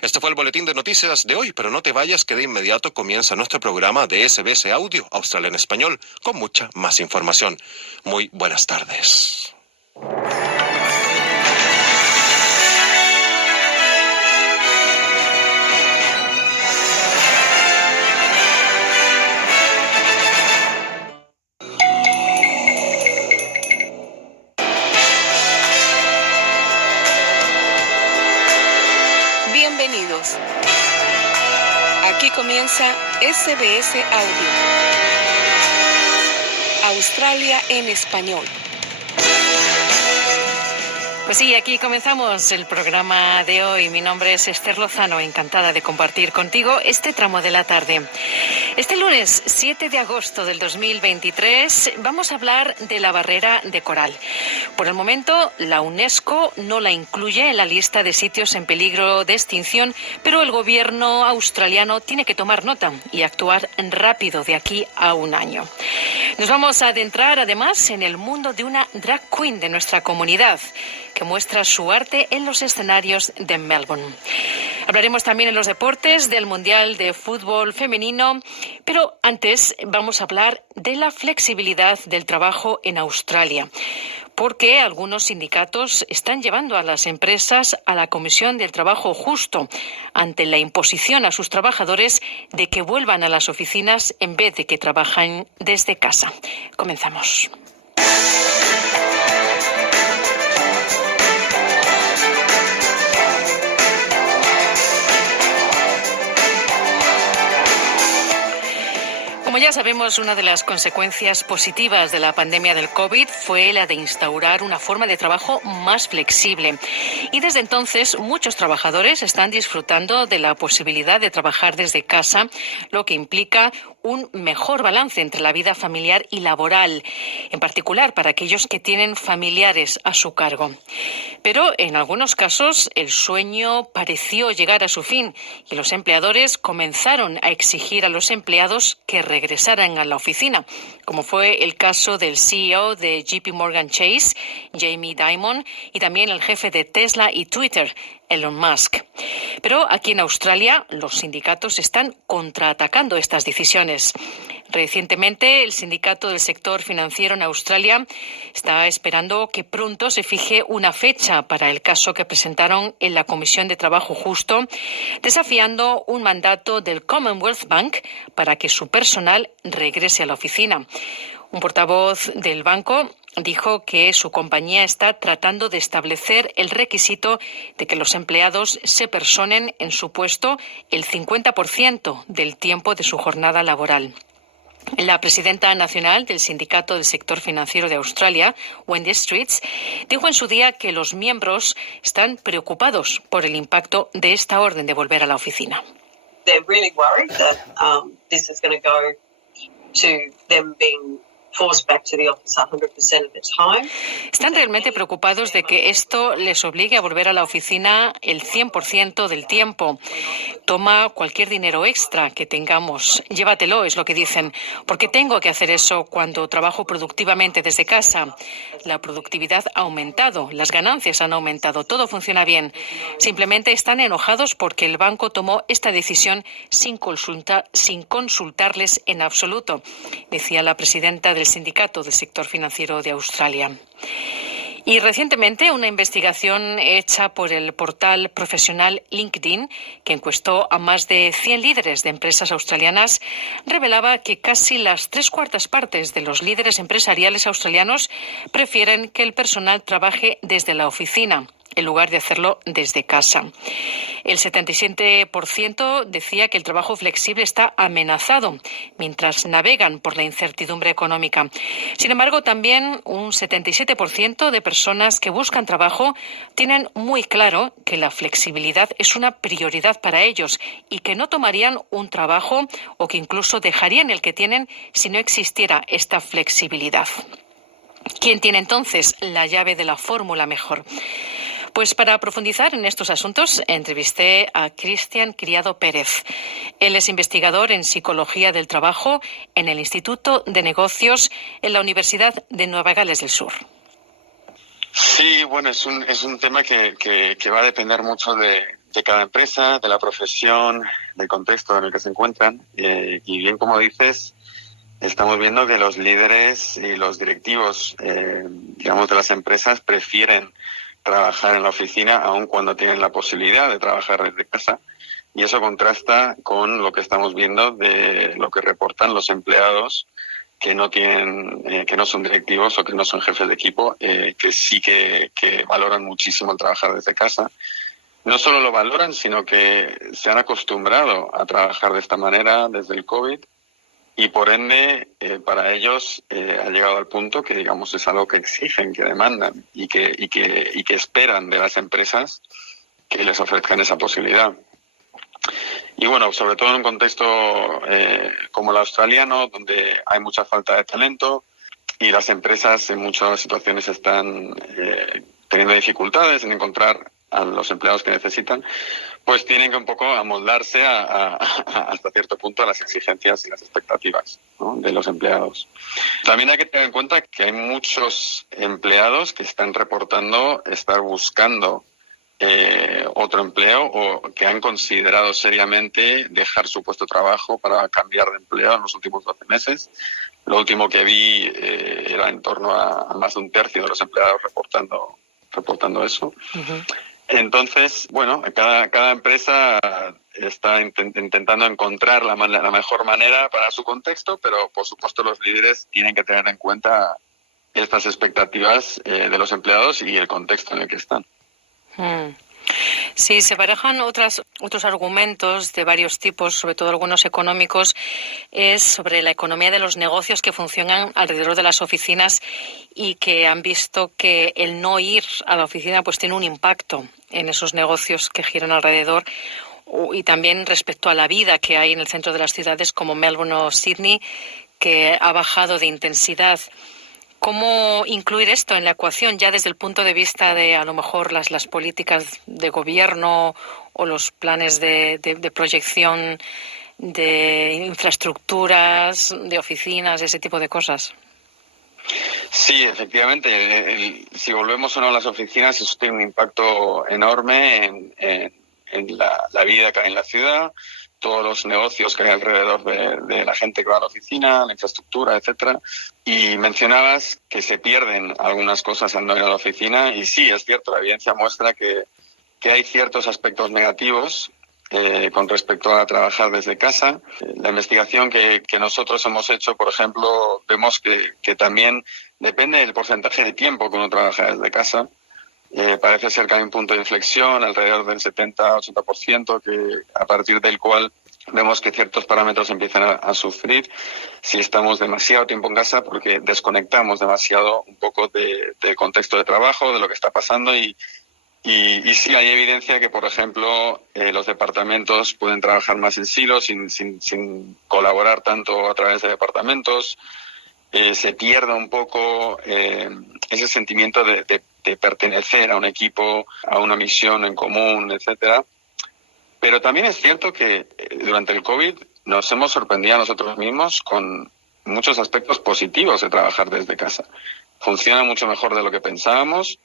Este fue el boletín de noticias de hoy, pero no te vayas, que de inmediato comienza nuestro programa de SBS Audio Australia en Español con mucha más información. Muy buenas tardes. Bienvenidos. Aquí comienza SBS Audio. Australia en Español. Pues sí, aquí comenzamos el programa de hoy. Mi nombre es Esther Lozano, encantada de compartir contigo este tramo de la tarde. Este lunes 7 de agosto del 2023 vamos a hablar de la barrera de coral. Por el momento, la UNESCO no la incluye en la lista de sitios en peligro de extinción, pero el gobierno australiano tiene que tomar nota y actuar rápido de aquí a un año. Nos vamos a adentrar además en el mundo de una drag queen de nuestra comunidad, que muestra su arte en los escenarios de Melbourne. Hablaremos también en los deportes del Mundial de Fútbol Femenino, pero antes vamos a hablar de la flexibilidad del trabajo en Australia, porque algunos sindicatos están llevando a las empresas a la Comisión del Trabajo Justo ante la imposición a sus trabajadores de que vuelvan a las oficinas en vez de que trabajen desde casa. Comenzamos. Como ya sabemos, una de las consecuencias positivas de la pandemia del COVID fue la de instaurar una forma de trabajo más flexible. Y desde entonces, muchos trabajadores están disfrutando de la posibilidad de trabajar desde casa, lo que implica un mejor balance entre la vida familiar y laboral, en particular para aquellos que tienen familiares a su cargo. Pero en algunos casos el sueño pareció llegar a su fin y los empleadores comenzaron a exigir a los empleados que regresaran a la oficina, como fue el caso del CEO de JP Morgan Chase, Jamie Dimon, y también el jefe de Tesla y Twitter, Elon Musk. Pero aquí en Australia los sindicatos están contraatacando estas decisiones. Recientemente, el sindicato del sector financiero en Australia está esperando que pronto se fije una fecha para el caso que presentaron en la Comisión de Trabajo Justo, desafiando un mandato del Commonwealth Bank para que su personal regrese a la oficina. Un portavoz del banco dijo que su compañía está tratando de establecer el requisito de que los empleados se personen en su puesto el 50% del tiempo de su jornada laboral. La presidenta nacional del Sindicato del Sector Financiero de Australia, Wendy Streets, dijo en su día que los miembros están preocupados por el impacto de esta orden de volver a la oficina. They're really worried that this is going to go to them being forced back to the office 100% of the time. Están realmente preocupados de que esto les obligue a volver a la oficina el 100% del tiempo. Toma cualquier dinero extra que tengamos, llévatelo, es lo que dicen, porque tengo que hacer eso cuando trabajo productivamente desde casa. La productividad ha aumentado, las ganancias han aumentado, todo funciona bien. Simplemente están enojados porque el banco tomó esta decisión sin consultarles en absoluto, decía la presidenta del Sindicato del Sector Financiero de Australia. Y recientemente una investigación hecha por el portal profesional LinkedIn, que encuestó a más de 100 líderes de empresas australianas, revelaba que casi las 3/4 partes de los líderes empresariales australianos prefieren que el personal trabaje desde la oficina, en lugar de hacerlo desde casa. El 77% decía que el trabajo flexible está amenazado mientras navegan por la incertidumbre económica. Sin embargo, también un 77% de personas que buscan trabajo tienen muy claro que la flexibilidad es una prioridad para ellos y que no tomarían un trabajo o que incluso dejarían el que tienen si no existiera esta flexibilidad. ¿Quién tiene entonces la llave de la fórmula mejor? Pues para profundizar en estos asuntos, entrevisté a Cristian Criado Pérez. Él es investigador en Psicología del Trabajo en el Instituto de Negocios en la Universidad de Nueva Gales del Sur. Sí, bueno, es un tema que va a depender mucho de cada empresa, de la profesión, del contexto en el que se encuentran. Y bien, como dices, estamos viendo que los líderes y los directivos, digamos, de las empresas prefieren trabajar en la oficina aun cuando tienen la posibilidad de trabajar desde casa, y eso contrasta con lo que estamos viendo de lo que reportan los empleados que no tienen, que no son directivos o que no son jefes de equipo, que sí que valoran muchísimo el trabajar desde casa. No solo lo valoran, sino que se han acostumbrado a trabajar de esta manera desde el COVID. Y por ende, para ellos ha llegado al punto que, digamos, es algo que exigen, que demandan y que esperan de las empresas que les ofrezcan esa posibilidad. Y bueno, sobre todo en un contexto como el australiano, donde hay mucha falta de talento y las empresas en muchas situaciones están teniendo dificultades en encontrar a los empleados que necesitan, pues tienen que un poco amoldarse hasta cierto punto a las exigencias y las expectativas, ¿no?, de los empleados. También hay que tener en cuenta que hay muchos empleados que están reportando estar buscando otro empleo o que han considerado seriamente dejar su puesto de trabajo para cambiar de empleo en los últimos 12 meses. Lo último que vi era en torno a más de un tercio de los empleados reportando eso. Uh-huh. Entonces, bueno, cada empresa está intentando encontrar la mejor manera para su contexto, pero por supuesto los líderes tienen que tener en cuenta estas expectativas de los empleados y el contexto en el que están. Sí, se barajan otros argumentos de varios tipos, sobre todo algunos económicos, es sobre la economía de los negocios que funcionan alrededor de las oficinas y que han visto que el no ir a la oficina pues tiene un impacto en esos negocios que giran alrededor, y también respecto a la vida que hay en el centro de las ciudades como Melbourne o Sydney, que ha bajado de intensidad. ¿Cómo incluir esto en la ecuación ya desde el punto de vista de a lo mejor las políticas de gobierno o los planes de proyección de infraestructuras, de oficinas, ese tipo de cosas? Sí, efectivamente. Si volvemos o no a las oficinas, eso tiene un impacto enorme en la vida que hay en la ciudad, todos los negocios que hay alrededor de la gente que va a la oficina, la infraestructura, etcétera. Y mencionabas que se pierden algunas cosas al no ir a la oficina, y sí, es cierto, la evidencia muestra que hay ciertos aspectos negativos con respecto a trabajar desde casa. La investigación que nosotros hemos hecho, por ejemplo, vemos que también depende del porcentaje de tiempo que uno trabaja desde casa. Parece ser que hay un punto de inflexión alrededor del 70-80%, que a partir del cual vemos que ciertos parámetros empiezan a sufrir si estamos demasiado tiempo en casa, porque desconectamos demasiado un poco del contexto de trabajo, de lo que está pasando, y sí hay evidencia que, por ejemplo, los departamentos pueden trabajar más en silos sin colaborar tanto a través de departamentos. se pierda un poco ese sentimiento de pertenecer a un equipo, a una misión en común, etcétera. Pero también es cierto que durante el COVID nos hemos sorprendido a nosotros mismos con muchos aspectos positivos de trabajar desde casa. Funciona mucho mejor de lo que pensábamos.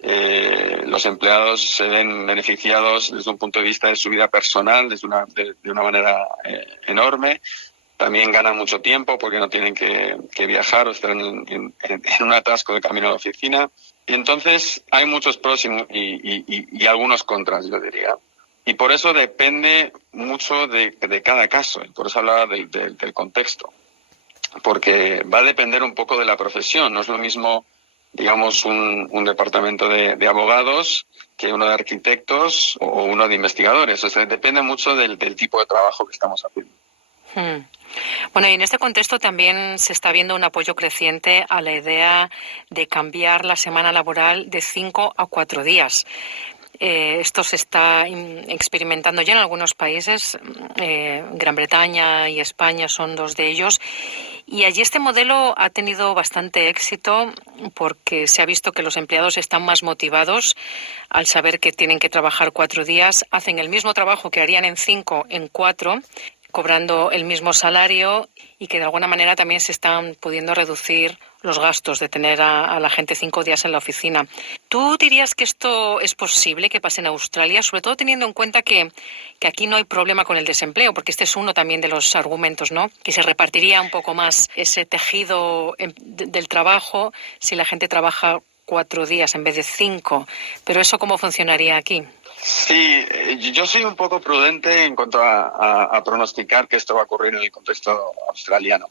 Los empleados se ven beneficiados desde un punto de vista de su vida personal de una manera enorme. También ganan mucho tiempo porque no tienen que viajar o estar en un atasco de camino a la oficina. Y entonces hay muchos pros y algunos contras, yo diría. Y por eso depende mucho de cada caso. Por eso hablaba del contexto. Porque va a depender un poco de la profesión. No es lo mismo, digamos, un departamento de abogados que uno de arquitectos o uno de investigadores. O sea, depende mucho del tipo de trabajo que estamos haciendo. Bueno, y en este contexto también se está viendo un apoyo creciente a la idea de cambiar la semana laboral de 5 a 4 días. Esto se está experimentando ya en algunos países. Gran Bretaña y España son 2 de ellos. Y allí este modelo ha tenido bastante éxito porque se ha visto que los empleados están más motivados al saber que tienen que trabajar 4 días. Hacen el mismo trabajo que harían en 5, en 4, cobrando el mismo salario, y que de alguna manera también se están pudiendo reducir los gastos de tener a la gente 5 días en la oficina. ¿Tú dirías que esto es posible que pase en Australia, sobre todo teniendo en cuenta que aquí no hay problema con el desempleo? Porque este es uno también de los argumentos, ¿no? Que se repartiría un poco más ese tejido del trabajo si la gente trabaja 4 días en vez de 5. Pero ¿eso cómo funcionaría aquí? Sí, yo soy un poco prudente en cuanto a pronosticar que esto va a ocurrir en el contexto australiano.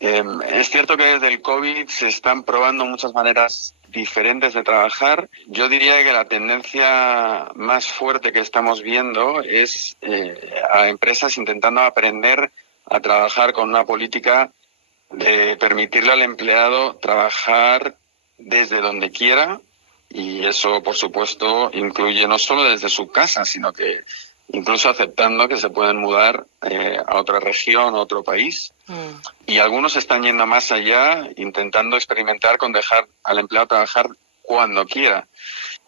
Es cierto que desde el COVID se están probando muchas maneras diferentes de trabajar. Yo diría que la tendencia más fuerte que estamos viendo es a empresas intentando aprender a trabajar con una política de permitirle al empleado trabajar desde donde quiera. Y eso, por supuesto, incluye no solo desde su casa, sino que incluso aceptando que se pueden mudar a otra región, a otro país. Y algunos están yendo más allá, intentando experimentar con dejar al empleado trabajar cuando quiera.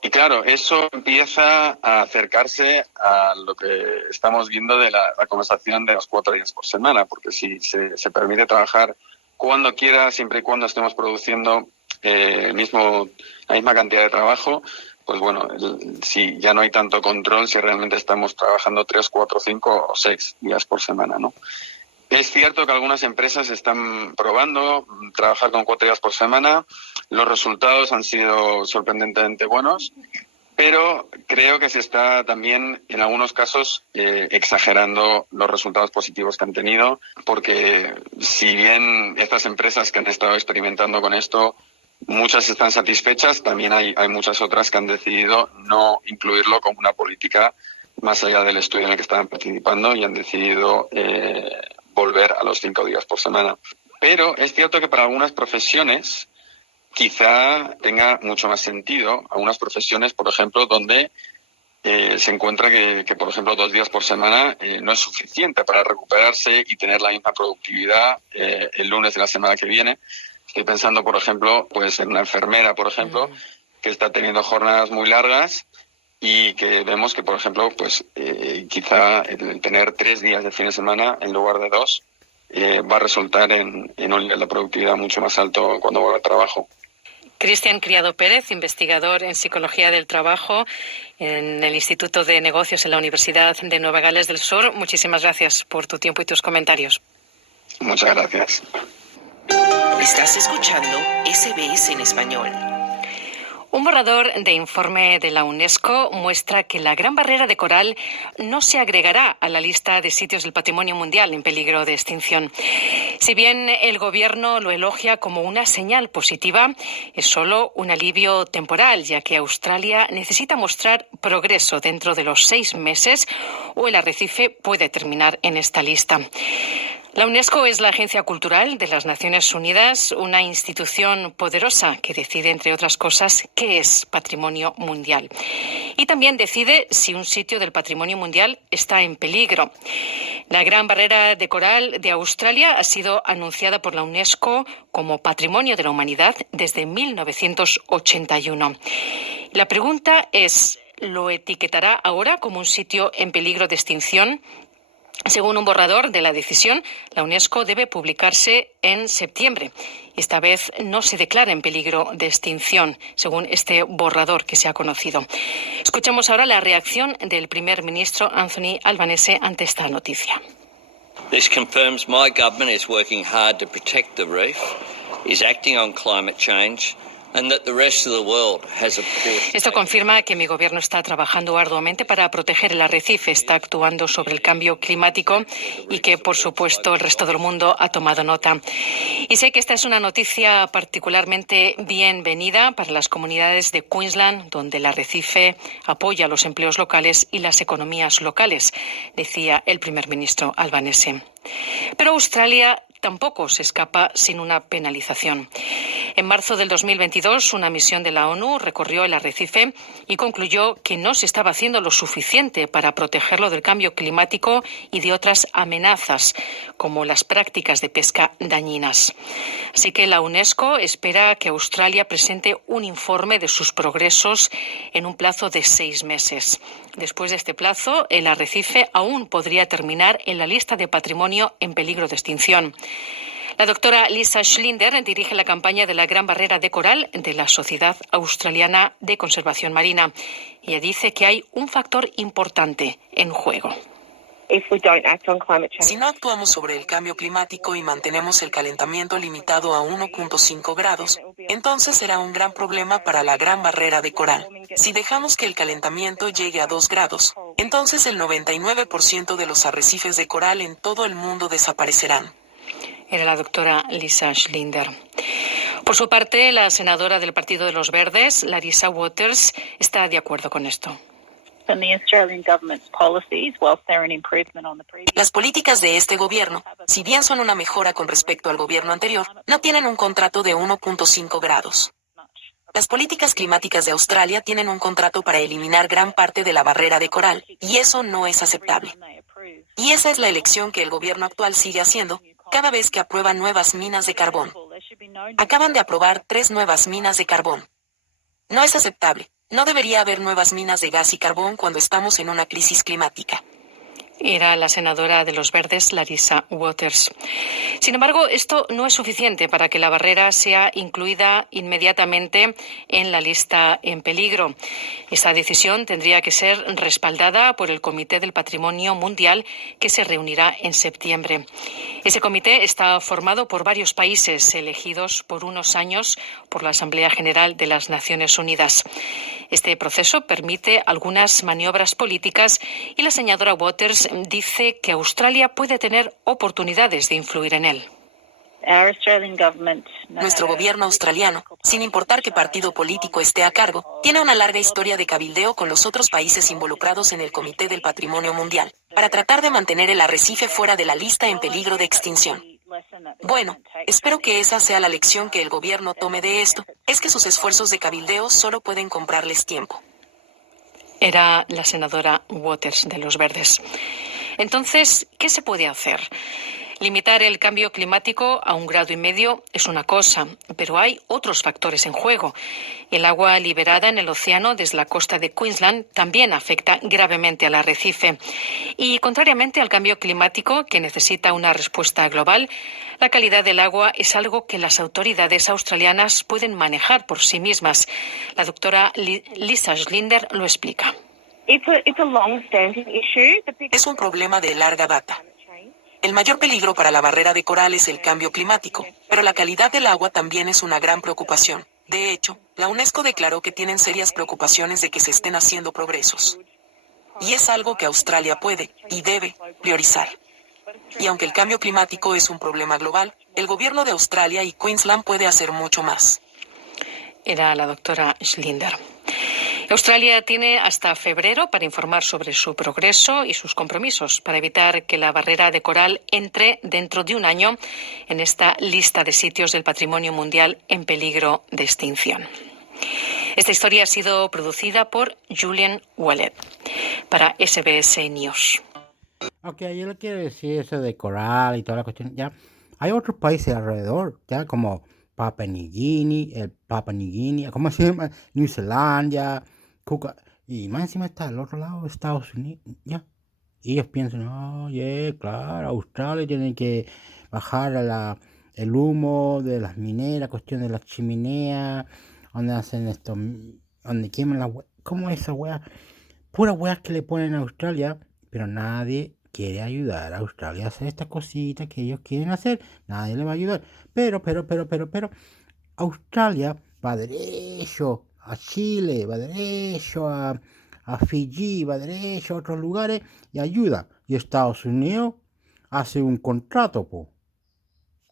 Y claro, eso empieza a acercarse a lo que estamos viendo de la conversación de los 4 días por semana, porque si se permite trabajar cuando quiera, siempre y cuando estemos produciendo la misma cantidad de trabajo, pues bueno, si ya no hay tanto control si realmente estamos trabajando 3, 4, 5 o 6 días por semana, ¿no? Es cierto que algunas empresas están probando trabajar con 4 días por semana. Los resultados han sido sorprendentemente buenos, pero creo que se está también, en algunos casos, exagerando los resultados positivos que han tenido, porque si bien estas empresas que han estado experimentando con esto, muchas están satisfechas, también hay muchas otras que han decidido no incluirlo como una política más allá del estudio en el que estaban participando y han decidido volver a los 5 días por semana. Pero es cierto que para algunas profesiones quizá tenga mucho más sentido. Algunas profesiones, por ejemplo, donde se encuentra que, por ejemplo, 2 días por semana no es suficiente para recuperarse y tener la misma productividad el lunes de la semana que viene. Estoy pensando, por ejemplo, puede ser una enfermera, por ejemplo, que está teniendo jornadas muy largas y que vemos que, por ejemplo, pues quizá el tener 3 días de fin de semana en lugar de 2 va a resultar en un nivel de productividad mucho más alto cuando vuelva al trabajo. Cristian Criado Pérez, investigador en Psicología del Trabajo en el Instituto de Negocios en la Universidad de Nueva Gales del Sur. Muchísimas gracias por tu tiempo y tus comentarios. Muchas gracias. Estás escuchando SBS en español. Un borrador de informe de la UNESCO muestra que la Gran Barrera de Coral no se agregará a la lista de sitios del patrimonio mundial en peligro de extinción. Si bien el Gobierno lo elogia como una señal positiva, es solo un alivio temporal, ya que Australia necesita mostrar progreso dentro de los 6 meses o el arrecife puede terminar en esta lista. La UNESCO es la agencia cultural de las Naciones Unidas, una institución poderosa que decide, entre otras cosas, qué es patrimonio mundial. Y también decide si un sitio del patrimonio mundial está en peligro. La Gran Barrera de Coral de Australia ha sido anunciada por la UNESCO como Patrimonio de la Humanidad desde 1981. La pregunta es, ¿lo etiquetará ahora como un sitio en peligro de extinción? Según un borrador de la decisión, la UNESCO debe publicarse en septiembre. Esta vez no se declara en peligro de extinción, según este borrador que se ha conocido. Escuchamos ahora la reacción del primer ministro Anthony Albanese ante esta noticia. This confirms my government is working hard to protect the reef, is acting on climate change, and that the rest of the world has a portion. Esto confirma que mi gobierno está trabajando arduamente para proteger el arrecife, está actuando sobre el cambio climático y que, por supuesto, el resto del mundo ha tomado nota. Y sé que esta es una noticia particularmente bienvenida para las comunidades de Queensland, donde el arrecife apoya los empleos locales y las economías locales, decía el primer ministro Albanese. Pero Australia tampoco se escapa sin una penalización. En marzo del 2022, una misión de la ONU recorrió el arrecife y concluyó que no se estaba haciendo lo suficiente para protegerlo del cambio climático y de otras amenazas, como las prácticas de pesca dañinas. Así que la UNESCO espera que Australia presente un informe de sus progresos en un plazo de 6 meses. Después de este plazo, el arrecife aún podría terminar en la lista de patrimonio en peligro de extinción. La doctora Lisa Schlinder dirige la campaña de la Gran Barrera de Coral de la Sociedad Australiana de Conservación Marina. Ella dice que hay un factor importante en juego. Si no actuamos sobre el cambio climático y mantenemos el calentamiento limitado a 1.5 grados, entonces será un gran problema para la Gran Barrera de Coral. Si dejamos que el calentamiento llegue a 2 grados, entonces el 99% de los arrecifes de coral en todo el mundo desaparecerán. Era la doctora Lisa Schlinder. Por su parte, la senadora del Partido de los Verdes, Larissa Waters, está de acuerdo con esto. Las políticas de este gobierno, si bien son una mejora con respecto al gobierno anterior, no tienen un contrato de 1.5 grados. Las políticas climáticas de Australia tienen un contrato para eliminar gran parte de la barrera de coral, y eso no es aceptable. Y esa es la elección que el gobierno actual sigue haciendo cada vez que aprueba nuevas minas de carbón. Acaban de aprobar 3 nuevas minas de carbón. No es aceptable. No debería haber nuevas minas de gas y carbón cuando estamos en una crisis climática. Era la senadora de los Verdes, Larissa Waters. Sin embargo, esto no es suficiente para que la barrera sea incluida inmediatamente en la lista en peligro. Esta decisión tendría que ser respaldada por el Comité del Patrimonio Mundial, que se reunirá en septiembre. Ese comité está formado por varios países elegidos por unos años por la Asamblea General de las Naciones Unidas. Este proceso permite algunas maniobras políticas y la senadora Waters dice que Australia puede tener oportunidades de influir en él. Nuestro gobierno australiano, sin importar qué partido político esté a cargo, tiene una larga historia de cabildeo con los otros países involucrados en el Comité del Patrimonio Mundial, para tratar de mantener el arrecife fuera de la lista en peligro de extinción. Bueno, espero que esa sea la lección que el gobierno tome de esto, es que sus esfuerzos de cabildeo solo pueden comprarles tiempo. Era la senadora Waters de los Verdes. Entonces, ¿qué se puede hacer? Limitar el cambio climático a 1,5 grados es una cosa, pero hay otros factores en juego. El agua liberada en el océano desde la costa de Queensland también afecta gravemente al arrecife. Y contrariamente al cambio climático, que necesita una respuesta global, la calidad del agua es algo que las autoridades australianas pueden manejar por sí mismas. La doctora Lisa Schlinder lo explica. Es un problema de larga data. El mayor peligro para la barrera de coral es el cambio climático, pero la calidad del agua también es una gran preocupación. De hecho, la UNESCO declaró que tienen serias preocupaciones de que se estén haciendo progresos. Y es algo que Australia puede y debe priorizar. Y aunque el cambio climático es un problema global, el gobierno de Australia y Queensland puede hacer mucho más. Era la doctora Schlinder. Australia tiene hasta febrero para informar sobre su progreso y sus compromisos para evitar que la barrera de coral entre dentro de un año en esta lista de sitios del patrimonio mundial en peligro de extinción. Esta historia ha sido producida por Julian Wallet para SBS News. Ok, yo le quiero decir eso de coral y toda la cuestión. Ya, hay otros países alrededor, ya como Papua New Guinea, ¿cómo se llama? New Zealandia, y más encima está al otro lado de Estados Unidos, ya. Y ellos piensan, oye, claro, Australia tiene que bajar el humo de las mineras, cuestión de las chimeneas, donde hacen esto, donde queman la ¿cómo es esa wea? Puras weas que le ponen a Australia, pero nadie quiere ayudar a Australia a hacer estas cositas que ellos quieren hacer. Nadie le va a ayudar. Pero, Australia va derecho a Chile, va derecho a Fiji, va derecho a otros lugares y ayuda. Y Estados Unidos hace un contrato, po.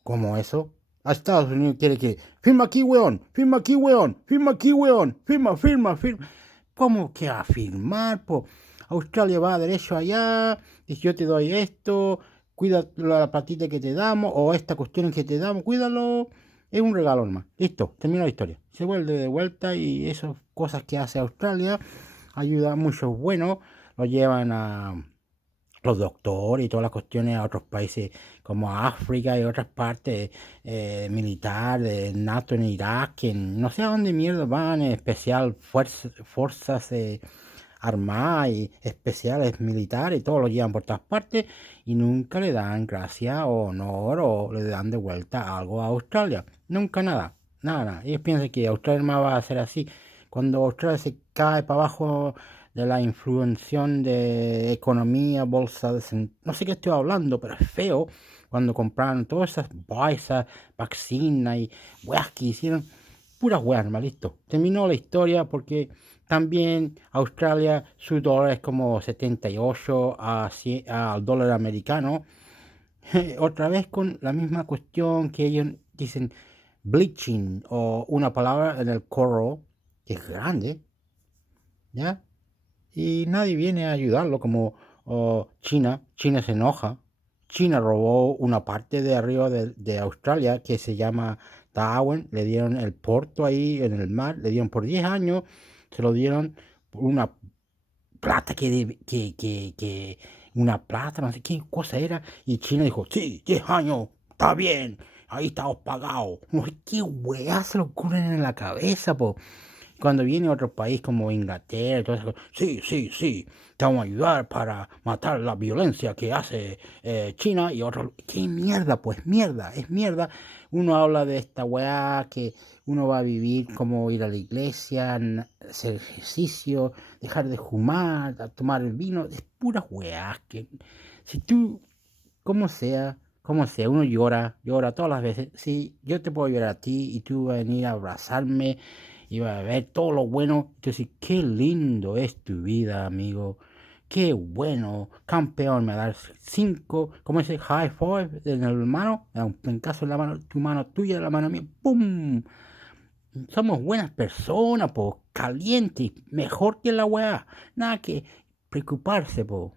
¿Cómo eso? A Estados Unidos quiere que firma aquí, weón, firma aquí, weón, firma aquí, weón, firma. ¿Cómo que a firmar, po? Australia va derecho allá, dice yo te doy esto, cuida la platita que te damos, o esta cuestión que te damos, cuídalo, es un regalo nomás. Listo, termina la historia. Se vuelve de vuelta y esas cosas que hace Australia ayuda a muchos buenos, lo llevan a los doctores y todas las cuestiones a otros países como África y otras partes militar de NATO en Irak, en no sé a dónde mierda van, en especial fuerzas armadas y especiales militares, y todos lo llevan por todas partes y nunca le dan gracia o honor o le dan de vuelta algo a Australia. Nunca nada. Ellos piensan que Australia más va a ser así. Cuando Australia se cae para abajo de la influencia de economía, bolsa, no sé qué estoy hablando, pero es feo. Cuando compraron todas esas bolsas, vacunas y weas que hicieron, puras weas, listo. Terminó la historia porque también Australia, su dólar es como 78 al dólar americano. Otra vez con la misma cuestión que ellos dicen bleaching o una palabra en el corro que es grande, ¿ya? Y nadie viene a ayudarlo como China se enoja. China robó una parte de arriba de Australia que se llama Darwin, le dieron el puerto ahí en el mar, le dieron por 10 años, se lo dieron por una plata una plata, no sé qué cosa era, y China dijo, sí, 10 años, está bien, ahí estamos pagados. No sé qué weá se le ocurren en la cabeza, po. Cuando viene otro país como Inglaterra, todo eso, sí, te vamos a ayudar para matar la violencia que hace China y otros. ¿Qué mierda? Pues es mierda. Uno habla de esta weá que uno va a vivir como ir a la iglesia, hacer ejercicio, dejar de fumar, tomar el vino. Es pura weá. Que si tú, como sea, uno llora todas las veces. Sí, yo te puedo llorar a ti y tú vas a venir a abrazarme y vas a ver todo lo bueno. Entonces, qué lindo es tu vida, amigo. Qué bueno, campeón, me dar 5, como ese high five en el mano, en caso de la mano, tu mano tuya, la mano mía, ¡pum! Somos buenas personas, po, calientes, mejor que la weá. Nada que preocuparse, po.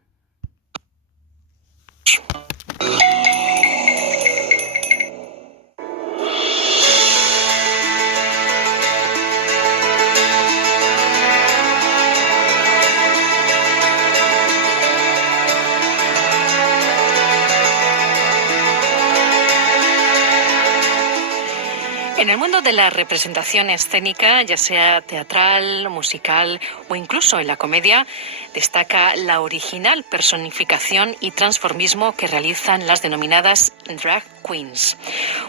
En el mundo de la representación escénica, ya sea teatral, musical o incluso en la comedia, destaca la original personificación y transformismo que realizan las denominadas drag queens.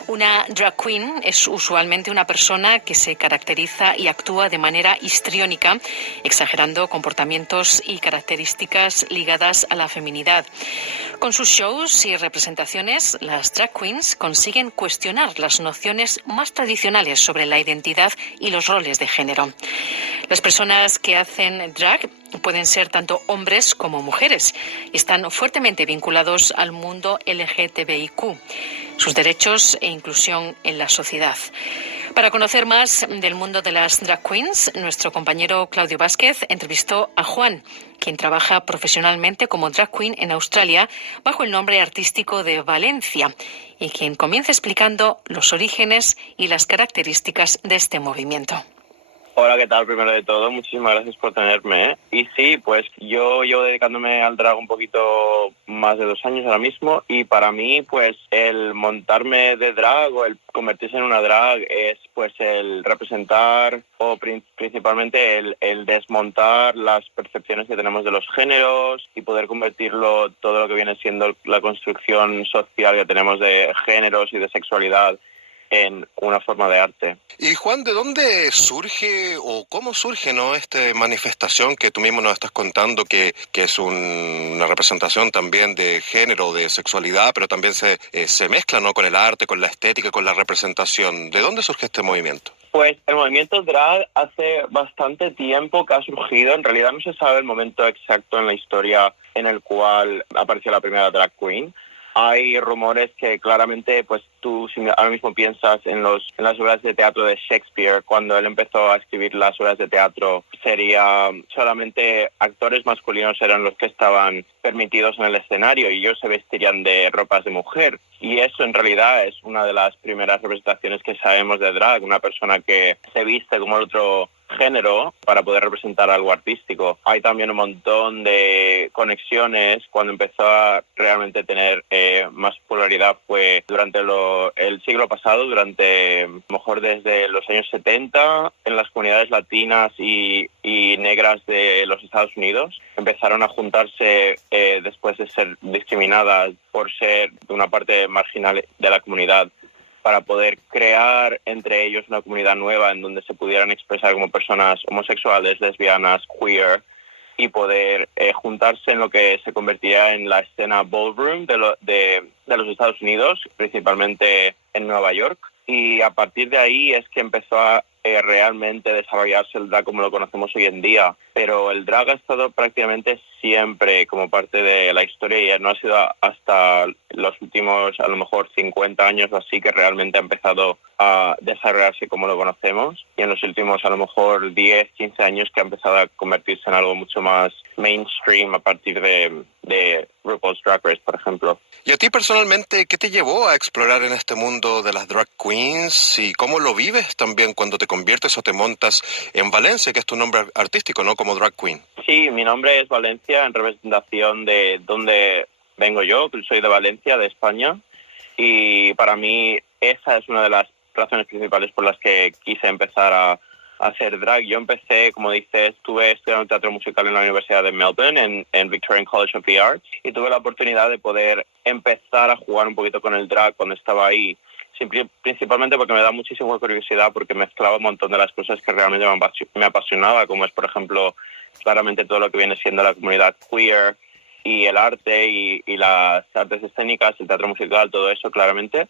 Una drag queen es usualmente una persona que se caracteriza y actúa de manera histriónica, exagerando comportamientos y características ligadas a la feminidad. Con sus shows y representaciones, las drag queens consiguen cuestionar las nociones más tradicionales sobre la identidad y los roles de género. Las personas que hacen drag pueden ser tanto hombres como mujeres y están fuertemente vinculados al mundo LGTBIQ, sus derechos e inclusión en la sociedad. Para conocer más del mundo de las drag queens, nuestro compañero Claudio Vázquez entrevistó a Juan, quien trabaja profesionalmente como drag queen en Australia bajo el nombre artístico de Valencia, y quien comienza explicando los orígenes y las características de este movimiento. Hola, ¿qué tal? Primero de todo, muchísimas gracias por tenerme. Y sí, pues yo llevo dedicándome al drag un poquito más de 2 años ahora mismo, y para mí, pues el montarme de drag o el convertirse en una drag es pues el representar o principalmente el desmontar las percepciones que tenemos de los géneros y poder convertirlo, todo lo que viene siendo la construcción social que tenemos de géneros y de sexualidad, en una forma de arte. Y Juan, ¿de dónde surge o cómo surge, ¿no?, esta manifestación que tú mismo nos estás contando, que es una representación también de género, de sexualidad, pero también se mezcla, ¿no?, con el arte, con la estética, con la representación? ¿De dónde surge este movimiento? Pues el movimiento drag hace bastante tiempo que ha surgido. En realidad no se sabe el momento exacto en la historia en el cual apareció la primera drag queen. Hay rumores que claramente, pues tú si ahora mismo piensas en las obras de teatro de Shakespeare, cuando él empezó a escribir las obras de teatro, sería solamente actores masculinos eran los que estaban permitidos en el escenario y ellos se vestirían de ropas de mujer. Y eso en realidad es una de las primeras representaciones que sabemos de drag, una persona que se viste como el otro género para poder representar algo artístico. Hay también un montón de conexiones. Cuando empezó a realmente tener más popularidad fue durante el siglo pasado, durante a lo mejor desde los años 70, en las comunidades latinas y negras de los Estados Unidos. Empezaron a juntarse después de ser discriminadas por ser de una parte marginal de la comunidad, para poder crear entre ellos una comunidad nueva en donde se pudieran expresar como personas homosexuales, lesbianas, queer, y poder juntarse en lo que se convertiría en la escena ballroom de los Estados Unidos, principalmente en Nueva York. Y a partir de ahí es que empezó a realmente desarrollarse el drag como lo conocemos hoy en día. Pero el drag ha estado prácticamente siempre como parte de la historia y no ha sido hasta los últimos, a lo mejor 50 años o así, que realmente ha empezado a desarrollarse como lo conocemos. Y en los últimos, a lo mejor 10, 15 años, que ha empezado a convertirse en algo mucho más mainstream a partir de RuPaul's Drag Race, por ejemplo. ¿Y a ti personalmente qué te llevó a explorar en este mundo de las drag queens y cómo lo vives también cuando te conviertes o te montas en Valencia, que es tu nombre artístico, ¿no?, como drag queen? Sí, mi nombre es Valencia en representación de donde vengo yo, que soy de Valencia, de España, y para mí esa es una de las razones principales por las que quise empezar a hacer drag. Yo empecé, como dices, estuve estudiando teatro musical en la Universidad de Melbourne, en Victorian College of the Arts, y tuve la oportunidad de poder empezar a jugar un poquito con el drag cuando estaba ahí, principalmente porque me da muchísima curiosidad, porque mezclaba un montón de las cosas que realmente me apasionaba, como es, por ejemplo, claramente todo lo que viene siendo la comunidad queer y el arte y las artes escénicas, el teatro musical, todo eso claramente.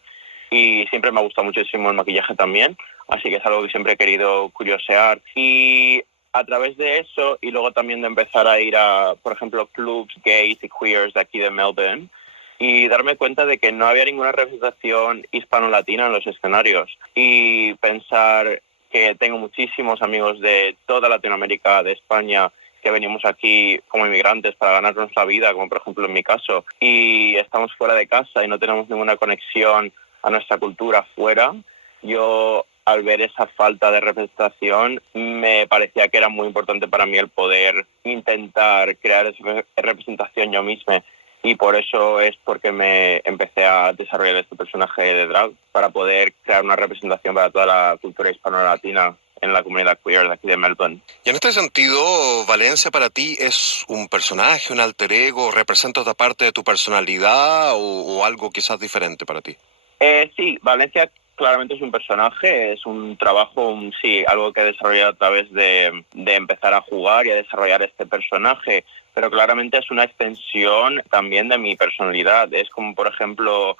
Y siempre me ha gustado muchísimo el maquillaje también, así que es algo que siempre he querido curiosear. Y a través de eso, y luego también de empezar a ir a, por ejemplo, clubs gays y queers de aquí de Melbourne, y darme cuenta de que no había ninguna representación hispano-latina en los escenarios. Y pensar que tengo muchísimos amigos de toda Latinoamérica, de España, que venimos aquí como inmigrantes para ganarnos la vida, como por ejemplo en mi caso, y estamos fuera de casa y no tenemos ninguna conexión a nuestra cultura fuera. Yo, al ver esa falta de representación, me parecía que era muy importante para mí el poder intentar crear esa representación yo misma. Y por eso es porque me empecé a desarrollar este personaje de drag, para poder crear una representación para toda la cultura hispano-latina en la comunidad queer de aquí de Melbourne. Y en este sentido, Valencia para ti es un personaje, un alter ego, ¿representa otra parte de tu personalidad o algo quizás diferente para ti? Sí, Valencia claramente es un personaje, es un trabajo, algo que he desarrollado a través de empezar a jugar y a desarrollar este personaje, pero claramente es una extensión también de mi personalidad. Es como, por ejemplo,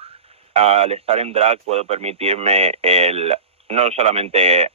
al estar en drag puedo permitirme no solamente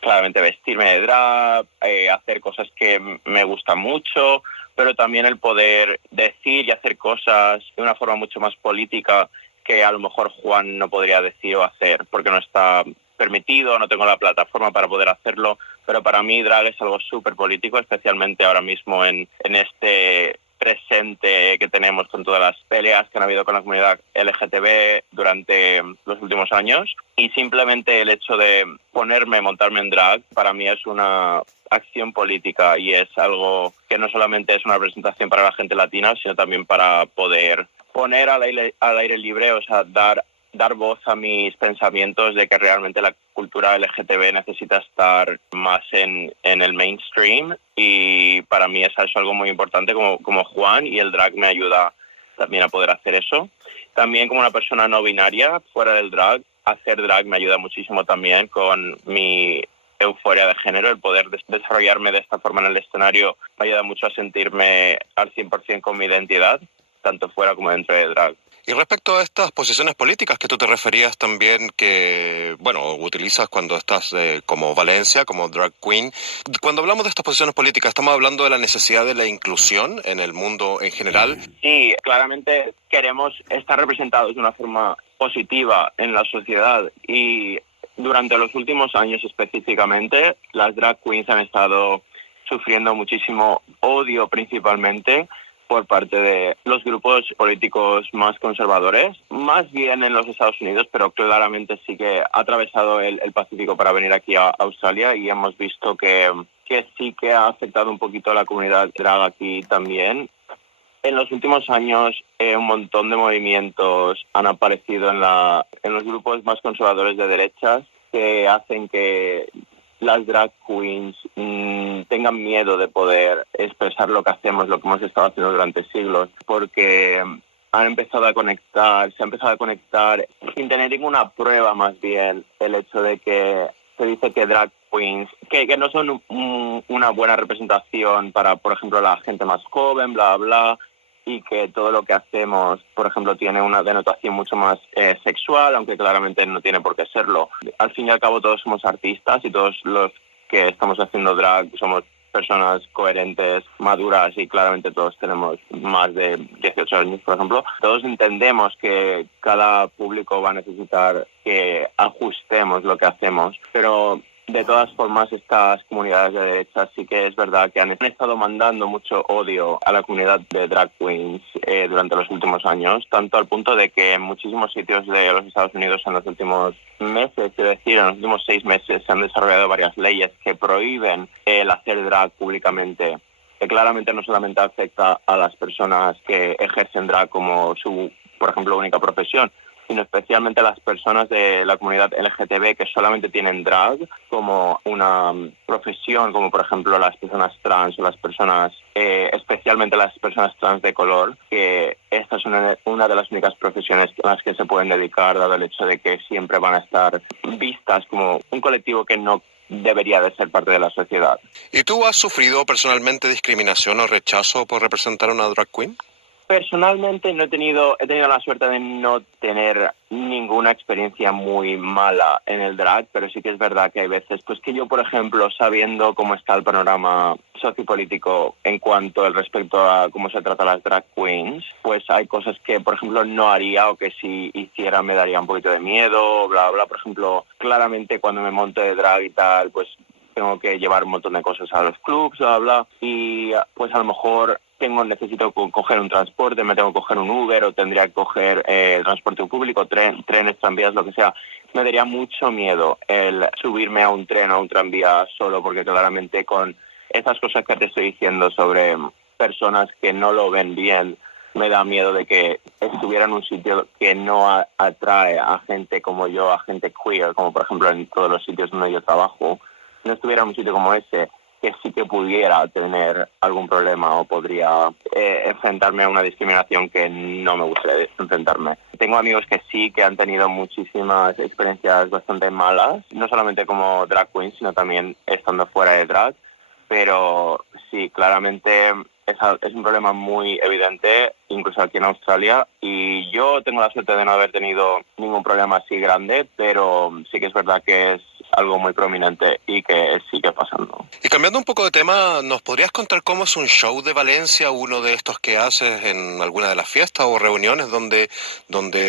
claramente vestirme de drag, hacer cosas que me gustan mucho, pero también el poder decir y hacer cosas de una forma mucho más política que a lo mejor Juan no podría decir o hacer porque no está permitido, no tengo la plataforma para poder hacerlo. Pero para mí drag es algo súper político, especialmente ahora mismo en este presente que tenemos con todas las peleas que han habido con la comunidad LGTB durante los últimos años, y simplemente el hecho de montarme en drag, para mí es una acción política y es algo que no solamente es una representación para la gente latina, sino también para poder poner al aire libre, o sea, dar voz a mis pensamientos de que realmente la cultura LGTB necesita estar más en el mainstream, y para mí es eso algo muy importante como Juan, y el drag me ayuda también a poder hacer eso. También como una persona no binaria fuera del drag, hacer drag me ayuda muchísimo también con mi euforia de género. El poder desarrollarme de esta forma en el escenario me ayuda mucho a sentirme al 100% con mi identidad, tanto fuera como dentro de drag. Y respecto a estas posiciones políticas que tú te referías también, que, bueno, utilizas cuando estás como Valencia, como drag queen, cuando hablamos de estas posiciones políticas, ¿estamos hablando de la necesidad de la inclusión en el mundo en general? Sí, claramente queremos estar representados de una forma positiva en la sociedad, y durante los últimos años específicamente, las drag queens han estado sufriendo muchísimo odio, principalmente por parte de los grupos políticos más conservadores, más bien en los Estados Unidos, pero claramente sí que ha atravesado el Pacífico para venir aquí a Australia, y hemos visto que sí que ha afectado un poquito a la comunidad drag aquí también. En los últimos años un montón de movimientos han aparecido en los grupos más conservadores de derechas, que hacen que las drag queens tengan miedo de poder expresar lo que hacemos, lo que hemos estado haciendo durante siglos, porque se ha empezado a conectar sin tener ninguna prueba, más bien, el hecho de que se dice que drag queens, que no son una buena representación para, por ejemplo, la gente más joven, bla, bla, y que todo lo que hacemos, por ejemplo, tiene una denotación mucho más sexual, aunque claramente no tiene por qué serlo. Al fin y al cabo todos somos artistas, y todos los que estamos haciendo drag somos personas coherentes, maduras, y claramente todos tenemos más de 18 años, por ejemplo. Todos entendemos que cada público va a necesitar que ajustemos lo que hacemos, pero de todas formas, estas comunidades de derecha sí que es verdad que han estado mandando mucho odio a la comunidad de drag queens durante los últimos años, tanto al punto de que en muchísimos sitios de los Estados Unidos en los últimos meses, es decir, en los últimos 6 meses, se han desarrollado varias leyes que prohíben el hacer drag públicamente, que claramente no solamente afecta a las personas que ejercen drag como su, por ejemplo, única profesión, sino especialmente a las personas de la comunidad LGTB que solamente tienen drag como una profesión, como por ejemplo las personas trans o las personas, especialmente las personas trans de color, que esta es una de las únicas profesiones a las que se pueden dedicar, dado el hecho de que siempre van a estar vistas como un colectivo que no debería de ser parte de la sociedad. ¿Y tú has sufrido personalmente discriminación o rechazo por representar a una drag queen? Personalmente he tenido la suerte de no tener ninguna experiencia muy mala en el drag, pero sí que es verdad que hay veces pues que yo, por ejemplo, sabiendo cómo está el panorama sociopolítico en cuanto al respecto a cómo se trata a las drag queens, pues hay cosas que, por ejemplo, no haría, o que si hiciera me daría un poquito de miedo, bla, bla. Por ejemplo, claramente cuando me monto de drag y tal, pues tengo que llevar un montón de cosas a los clubs, bla, bla, y pues a lo mejor necesito coger un transporte, me tengo que coger un Uber, o tendría que coger transporte público, trenes, tranvías, lo que sea. Me daría mucho miedo el subirme a un tren o a un tranvía solo, porque claramente con estas cosas que te estoy diciendo sobre personas que no lo ven bien, me da miedo de que estuviera en un sitio que no atrae a gente como yo, a gente queer, como por ejemplo en todos los sitios donde yo trabajo, no estuviera en un sitio como ese, que sí que pudiera tener algún problema o podría enfrentarme a una discriminación que no me gustaría enfrentarme. Tengo amigos que sí que han tenido muchísimas experiencias bastante malas, no solamente como drag queens, sino también estando fuera de drag, pero sí, claramente es un problema muy evidente, incluso aquí en Australia, y yo tengo la suerte de no haber tenido ningún problema así grande, pero sí que es verdad que es algo muy prominente y que sigue pasando. Y cambiando un poco de tema, ¿nos podrías contar cómo es un show de Valencia, uno de estos que haces en alguna de las fiestas o reuniones donde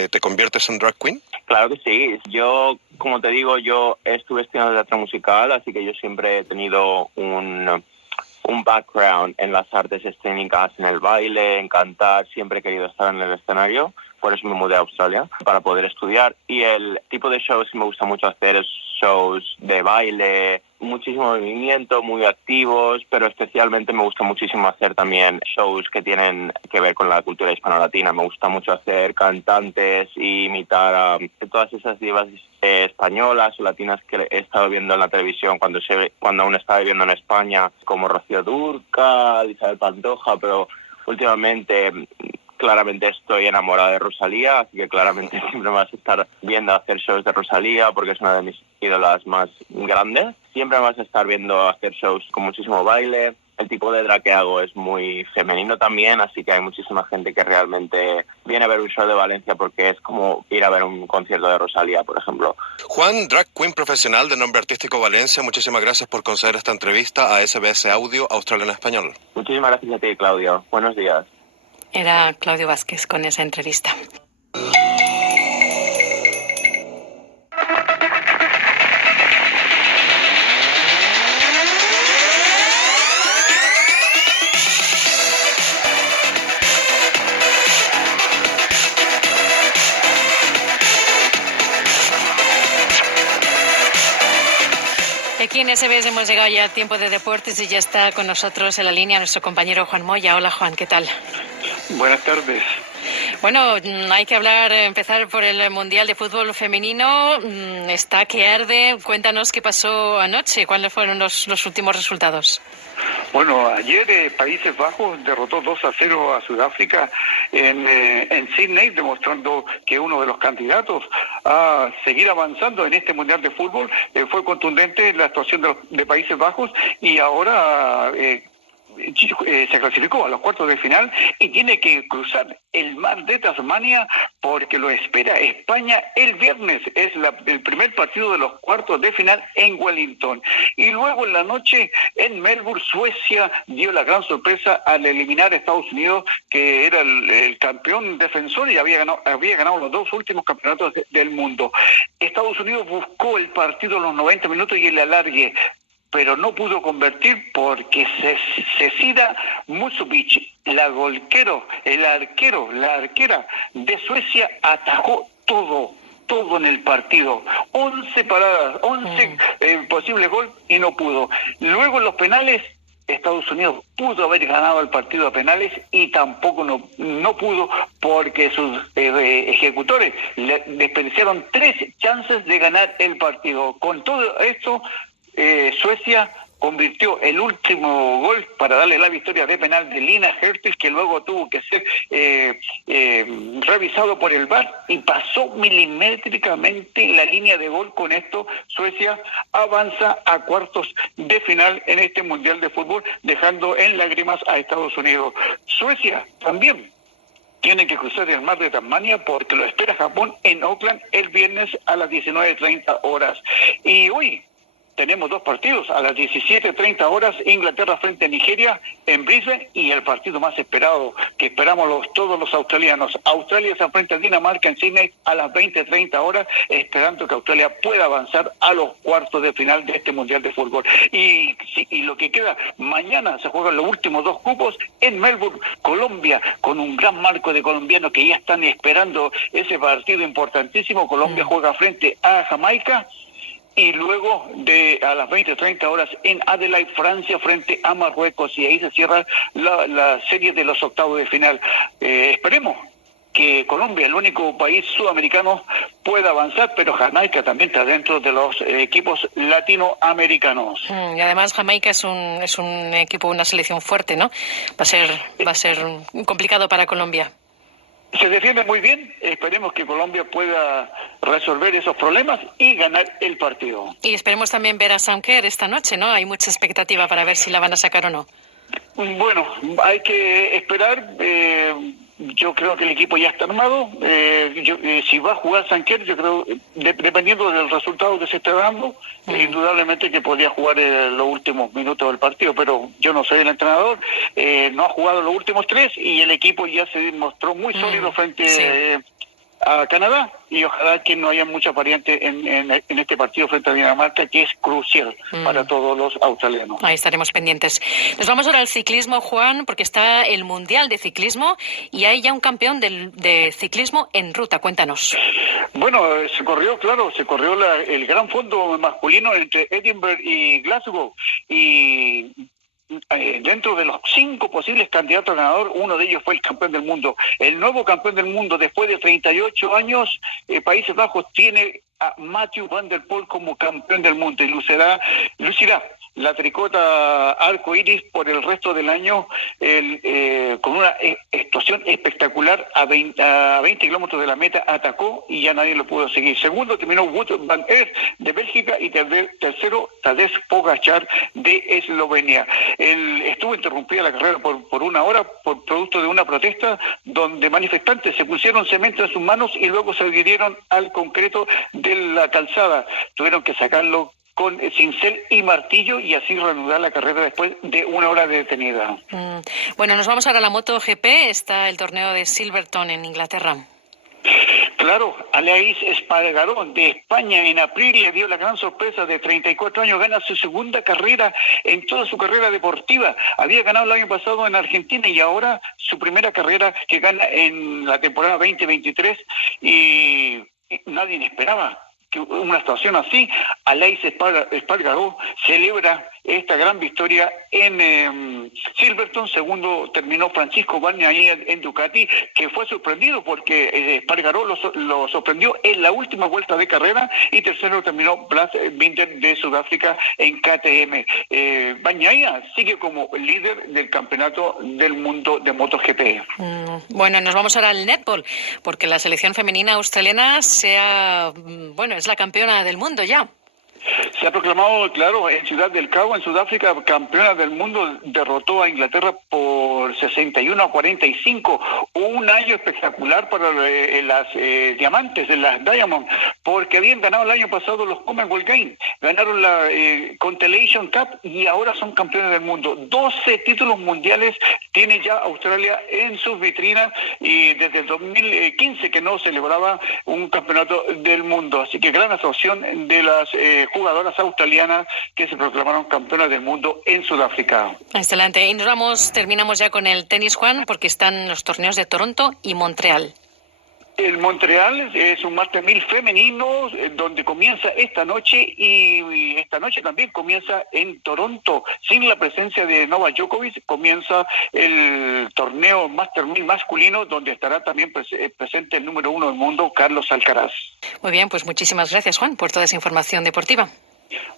te conviertes en drag queen? Claro que sí. Yo, como te digo, yo estuve estudiando teatro musical, así que yo siempre he tenido un background en las artes escénicas, en el baile, en cantar. Siempre he querido estar en el escenario. Por eso me mudé a Australia, para poder estudiar. Y el tipo de shows que me gusta mucho hacer es shows de baile, muchísimo movimiento, muy activos, pero especialmente me gusta muchísimo hacer también shows que tienen que ver con la cultura hispano-latina. Me gusta mucho hacer cantantes y imitar a todas esas divas españolas o latinas que he estado viendo en la televisión cuando aún estaba viviendo en España, como Rocío Dúrcal, Isabel Pantoja, pero últimamente claramente estoy enamorada de Rosalía, así que claramente siempre me vas a estar viendo hacer shows de Rosalía porque es una de mis ídolas más grandes. Siempre me vas a estar viendo hacer shows con muchísimo baile. El tipo de drag que hago es muy femenino también, así que hay muchísima gente que realmente viene a ver un show de Valencia porque es como ir a ver un concierto de Rosalía, por ejemplo. Juan, drag queen profesional de nombre artístico Valencia, muchísimas gracias por conceder esta entrevista a SBS Audio Australia en Español. Muchísimas gracias a ti, Claudio. Buenos días. Era Claudio Vázquez con esa entrevista. Aquí en SBS hemos llegado ya al tiempo de deportes y ya está con nosotros en la línea nuestro compañero Juan Moya. Hola Juan, ¿qué tal? Buenas tardes. Bueno, hay que empezar por el Mundial de Fútbol Femenino. Está que arde. Cuéntanos qué pasó anoche, cuáles fueron los últimos resultados. Bueno, ayer Países Bajos derrotó 2-0 a Sudáfrica en Sydney, demostrando que uno de los candidatos a seguir avanzando en este Mundial de Fútbol. Fue contundente la actuación de Países Bajos y ahora se clasificó a los cuartos de final y tiene que cruzar el mar de Tasmania porque lo espera España el viernes. Es el primer partido de los cuartos de final en Wellington. Y luego en la noche en Melbourne, Suecia dio la gran sorpresa al eliminar a Estados Unidos, que era el campeón defensor y había ganado los dos últimos campeonatos del mundo. Estados Unidos buscó el partido en los 90 minutos y el alargue, pero no pudo convertir porque Cecilia Musovic, la arquera de Suecia, atajó todo en el partido. 11 paradas, 11 posibles goles y no pudo. Luego en los penales, Estados Unidos pudo haber ganado el partido a penales y tampoco no pudo porque sus ejecutores le desperdiciaron 3 chances de ganar el partido. Con todo esto, Suecia convirtió el último gol para darle la victoria de penal de Lina Hertz, que luego tuvo que ser revisado por el VAR y pasó milimétricamente la línea de gol. Con esto Suecia avanza a cuartos de final en este Mundial de Fútbol, dejando en lágrimas a Estados Unidos. Suecia también tiene que cruzar el mar de Tasmania porque lo espera Japón en Auckland el viernes a las 19:30 horas. Y hoy tenemos 2 partidos, a las 17:30 horas, Inglaterra frente a Nigeria en Brisbane, y el partido más esperado que esperamos todos los australianos. Australia se enfrenta a Dinamarca en Sydney a las 20:30 horas, esperando que Australia pueda avanzar a los cuartos de final de este Mundial de Fútbol. Y lo que queda, mañana se juegan los últimos 2 cupos en Melbourne, Colombia, con un gran marco de colombianos que ya están esperando ese partido importantísimo. Colombia juega frente a Jamaica. Y luego a las 20:30 horas en Adelaide, Francia, frente a Marruecos, y ahí se cierra la serie de los octavos de final. Esperemos que Colombia, el único país sudamericano, pueda avanzar, pero Jamaica también está dentro de los equipos latinoamericanos. Y además Jamaica es un equipo, una selección fuerte, ¿no? Va a ser complicado para Colombia. Se defiende muy bien, esperemos que Colombia pueda resolver esos problemas y ganar el partido. Y esperemos también ver a Sam Kerr esta noche, ¿no? Hay mucha expectativa para ver si la van a sacar o no. Bueno, hay que esperar. Yo creo que el equipo ya está armado. Si va a jugar Sam Kerr, yo creo, dependiendo del resultado que se esté dando, indudablemente que podría jugar los últimos minutos del partido, pero yo no soy el entrenador. No ha jugado los últimos 3 y el equipo ya se mostró muy sólido frente a Canadá, y ojalá que no haya muchas variantes en este partido frente a Dinamarca, que es crucial para todos los australianos. Ahí estaremos pendientes. Nos vamos ahora al ciclismo, Juan, porque está el Mundial de Ciclismo y hay ya un campeón de ciclismo en ruta. Cuéntanos. Bueno, se corrió el gran fondo masculino entre Edinburgh y Glasgow, y dentro de los 5 posibles candidatos a ganador, uno de ellos fue el campeón del mundo. El nuevo campeón del mundo, después de 38 años, Países Bajos tiene a Mathieu van der Poel como campeón del mundo y lucirá la tricota arco iris por el resto del año, con una explosión espectacular a 20 kilómetros de la meta. Atacó y ya nadie lo pudo seguir. Segundo terminó Wout van Aert de Bélgica y tercero Tadej Pogačar de Eslovenia. Estuvo interrumpida la carrera por una hora por producto de una protesta donde manifestantes se pusieron cemento en sus manos y luego se adhirieron al concreto de la calzada. Tuvieron que sacarlo con cincel y martillo y así reanudar la carrera después de una hora de detenida. Bueno, nos vamos ahora a la MotoGP. Está el torneo de Silverstone en Inglaterra. Claro, Aleix Espargaró de España en abril le dio la gran sorpresa. De 34 años, gana su segunda carrera en toda su carrera deportiva. Había ganado el año pasado en Argentina y ahora su primera carrera que gana en la temporada 2023, y nadie esperaba que una situación así. Aleix Espargaró celebra esta gran victoria en Silverstone. Segundo terminó Francisco Bagnaia en Ducati, que fue sorprendido porque Espargaró lo sorprendió en la última vuelta de carrera, y tercero terminó Blas Binder de Sudáfrica en KTM. Bagnaia sigue como líder del campeonato del mundo de MotoGP. Bueno, nos vamos ahora al netball, porque la selección femenina australiana es la campeona del mundo ya. Se ha proclamado, claro, en Ciudad del Cabo, en Sudáfrica, campeona del mundo. Derrotó a Inglaterra por 61-45. Un año espectacular para las diamantes, de las Diamond, porque habían ganado el año pasado los Commonwealth Games, ganaron la Constellation Cup y ahora son campeones del mundo. 12 títulos mundiales tiene ya Australia en sus vitrinas, y desde el 2015 que no celebraba un campeonato del mundo. Así que gran actuación de las jugadoras australianas que se proclamaron campeonas del mundo en Sudáfrica. Excelente. Y terminamos ya con el tenis, Juan, porque están los torneos de Toronto y Montreal. El Montreal es un Master 1000 femenino donde comienza esta noche, y esta noche también comienza en Toronto. Sin la presencia de Novak Djokovic, comienza el torneo Master 1000 masculino, donde estará también presente el número 1 del mundo, Carlos Alcaraz. Muy bien, pues muchísimas gracias, Juan, por toda esa información deportiva.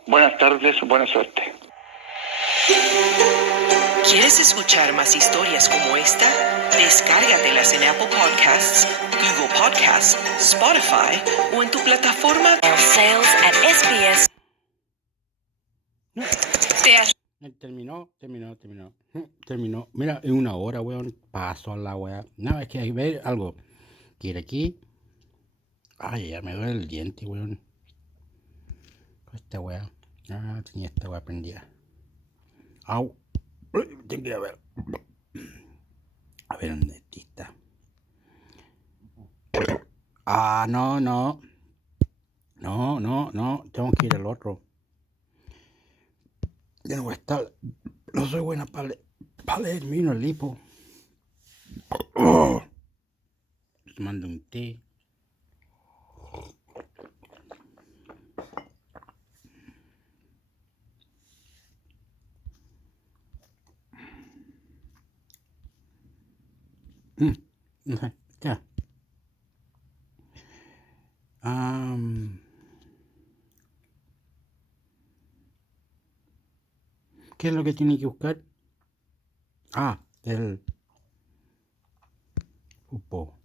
Buenas tardes, buena suerte. ¿Quieres escuchar más historias como esta? Descárgatelas en Apple Podcasts, Google Podcasts, Spotify o en tu plataforma. Sales at SBS. Terminó. Mira, en una hora, weón. Paso a la weá. No, es que hay que ver algo. Quiere aquí. Ay, ya me duele el diente, weón. Esta weá. Tenía esta weá prendida. Au. Tengo que ir a ver. A ver, un dentista. No. Tengo que ir al otro. Ya no voy a estar. No soy buena para leer vino el lipo. Tomando un té. No sé, ya. ¿Qué es lo que tiene que buscar? El grupo.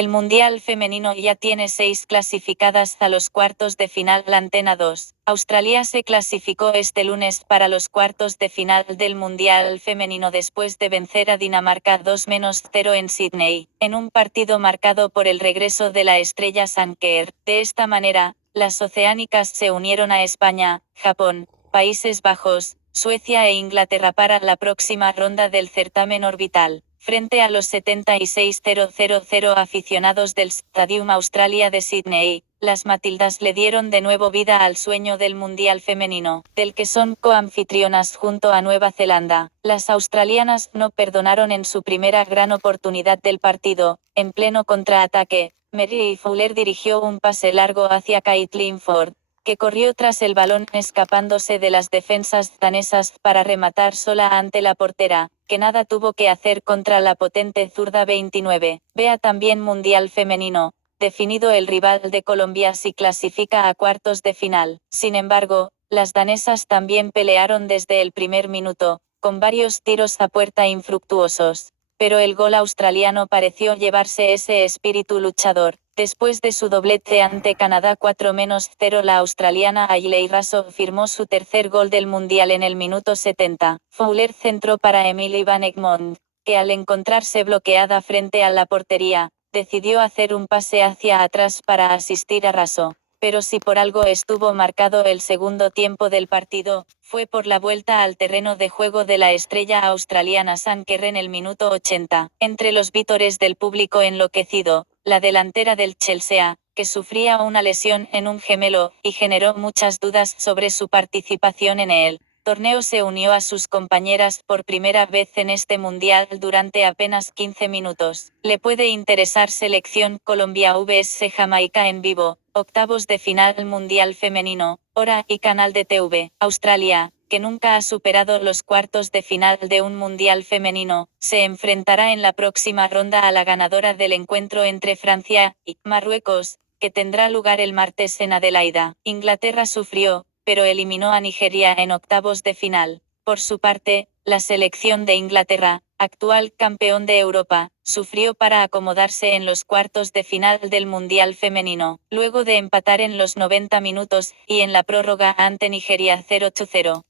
El Mundial Femenino ya tiene 6 clasificadas a los cuartos de final. La Antena 2. Australia se clasificó este lunes para los cuartos de final del Mundial Femenino después de vencer a Dinamarca 2-0 en Sydney, en un partido marcado por el regreso de la estrella Sanker. De esta manera, las oceánicas se unieron a España, Japón, Países Bajos, Suecia e Inglaterra para la próxima ronda del certamen orbital. Frente a los 76.000 aficionados del Stadium Australia de Sydney, las Matildas le dieron de nuevo vida al sueño del Mundial Femenino, del que son coanfitrionas junto a Nueva Zelanda. Las australianas no perdonaron en su primera gran oportunidad del partido. En pleno contraataque, Mary Fowler dirigió un pase largo hacia Caitlin Ford, que corrió tras el balón escapándose de las defensas danesas para rematar sola ante la portera, que nada tuvo que hacer contra la potente zurda 29. Vea también Mundial Femenino. Definido el rival de Colombia si clasifica a cuartos de final. Sin embargo, las danesas también pelearon desde el primer minuto, con varios tiros a puerta infructuosos. Pero el gol australiano pareció llevarse ese espíritu luchador. Después de su doblete ante Canadá 4-0, la australiana Hayley Raso firmó su tercer gol del Mundial en el minuto 70. Fowler centró para Emily Van Egmond, que al encontrarse bloqueada frente a la portería, decidió hacer un pase hacia atrás para asistir a Raso. Pero si por algo estuvo marcado el segundo tiempo del partido, fue por la vuelta al terreno de juego de la estrella australiana Sanker en el minuto 80. Entre los vítores del público enloquecido, la delantera del Chelsea, que sufría una lesión en un gemelo, y generó muchas dudas sobre su participación en el torneo, se unió a sus compañeras por primera vez en este mundial durante apenas 15 minutos. Le puede interesar Selección Colombia vs Jamaica en vivo, octavos de final Mundial Femenino, hora y canal de TV. Australia, que nunca ha superado los cuartos de final de un Mundial Femenino, se enfrentará en la próxima ronda a la ganadora del encuentro entre Francia y Marruecos, que tendrá lugar el martes en Adelaida. Inglaterra sufrió, pero eliminó a Nigeria en octavos de final. Por su parte, la selección de Inglaterra, actual campeón de Europa, sufrió para acomodarse en los cuartos de final del Mundial Femenino, luego de empatar en los 90 minutos y en la prórroga ante Nigeria 0-0.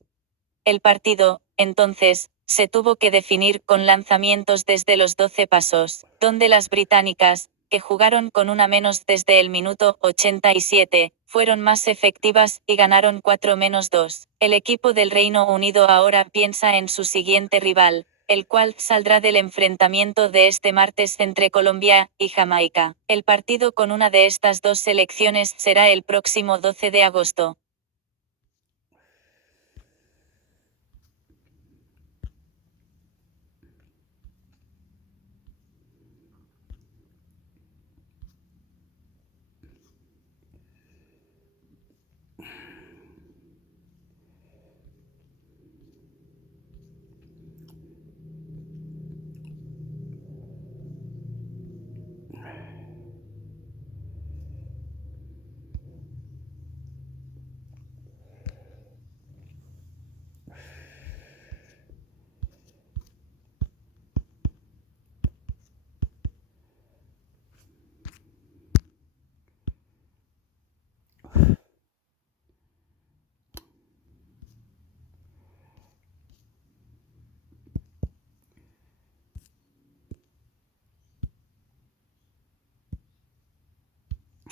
El partido, entonces, se tuvo que definir con lanzamientos desde los 12 pasos, donde las británicas, que jugaron con una menos desde el minuto 87, fueron más efectivas y ganaron 4-2. El equipo del Reino Unido ahora piensa en su siguiente rival, el cual saldrá del enfrentamiento de este martes entre Colombia y Jamaica. El partido con una de estas dos selecciones será el próximo 12 de agosto.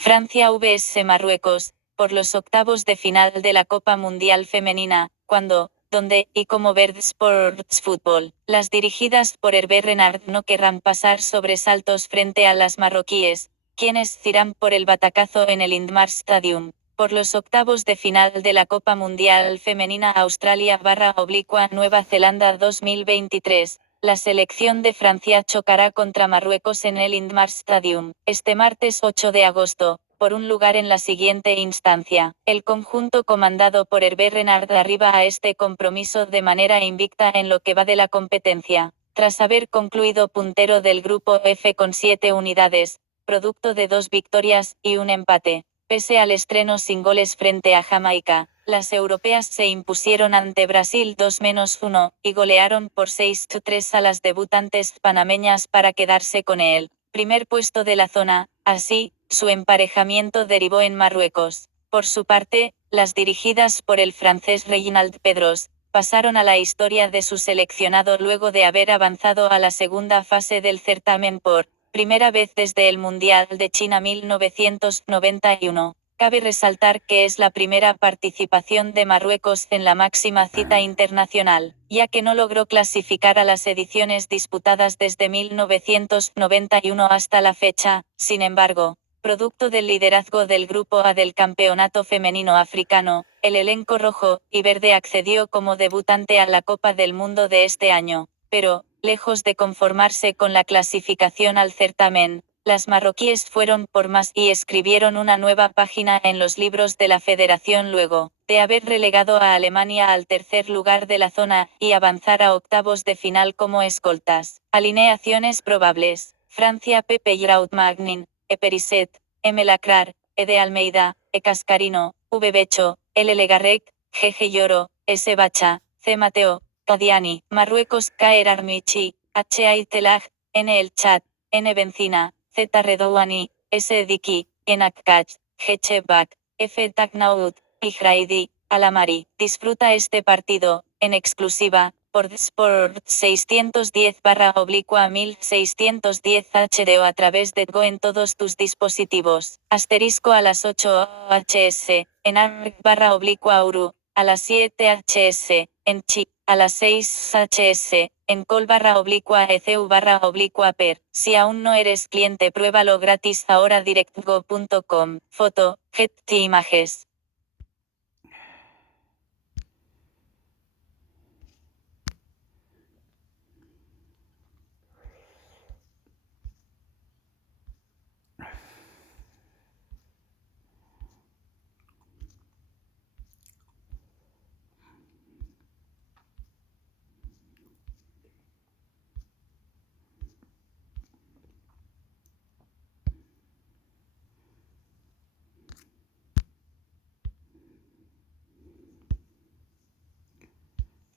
Francia vs Marruecos, por los octavos de final de la Copa Mundial Femenina, cuando, donde y cómo ver Sports Football. Las dirigidas por Hervé Renard no querrán pasar sobresaltos frente a las marroquíes, quienes irán por el batacazo en el Indmar Stadium. Por los octavos de final de la Copa Mundial Femenina Australia/Nueva Zelanda 2023. La selección de Francia chocará contra Marruecos en el Indmar Stadium, este martes 8 de agosto, por un lugar en la siguiente instancia. El conjunto comandado por Hervé Renard arriba a este compromiso de manera invicta en lo que va de la competencia, tras haber concluido puntero del grupo F con 7 unidades, producto de 2 victorias y un empate. Pese al estreno sin goles frente a Jamaica, las europeas se impusieron ante Brasil 2-1, y golearon por 6-3 a las debutantes panameñas para quedarse con el primer puesto de la zona. Así, su emparejamiento derivó en Marruecos. Por su parte, las dirigidas por el francés Reginald Pedros, pasaron a la historia de su seleccionado luego de haber avanzado a la segunda fase del certamen por primera vez desde el Mundial de China 1991. Cabe resaltar que es la primera participación de Marruecos en la máxima cita internacional, ya que no logró clasificar a las ediciones disputadas desde 1991 hasta la fecha. Sin embargo, producto del liderazgo del Grupo A del Campeonato Femenino Africano, el elenco rojo y verde accedió como debutante a la Copa del Mundo de este año, pero, lejos de conformarse con la clasificación al certamen, las marroquíes fueron por más y escribieron una nueva página en los libros de la federación luego de haber relegado a Alemania al tercer lugar de la zona y avanzar a octavos de final como escoltas. Alineaciones probables: Francia: Pepe Giroud, Magnin, E. Perisset, M. Lacrar, E. de Almeida, E. Cascarino, V. Becho, L. Legarrec, G. G. Lloro, S. Bacha, C. Mateo, Cadiani. Marruecos: Kaer Armichi, H. Aitelag, N. El Chat, N. Benzina, Z. Redouani, S. Diki, N. Akkach, G. Chebak, F. Taknaout, Ijraidi, Alamari. Disfruta este partido, en exclusiva, por Sport 610/1610 HD o a través de Go en todos tus dispositivos. Asterisco a las 8 HS, en ARC/Auru, a las 7 HS, en Chi, a las 6 HS, en col/ECU/per. Si aún no eres cliente, pruébalo gratis ahora directgo.com. Foto, Getty Images.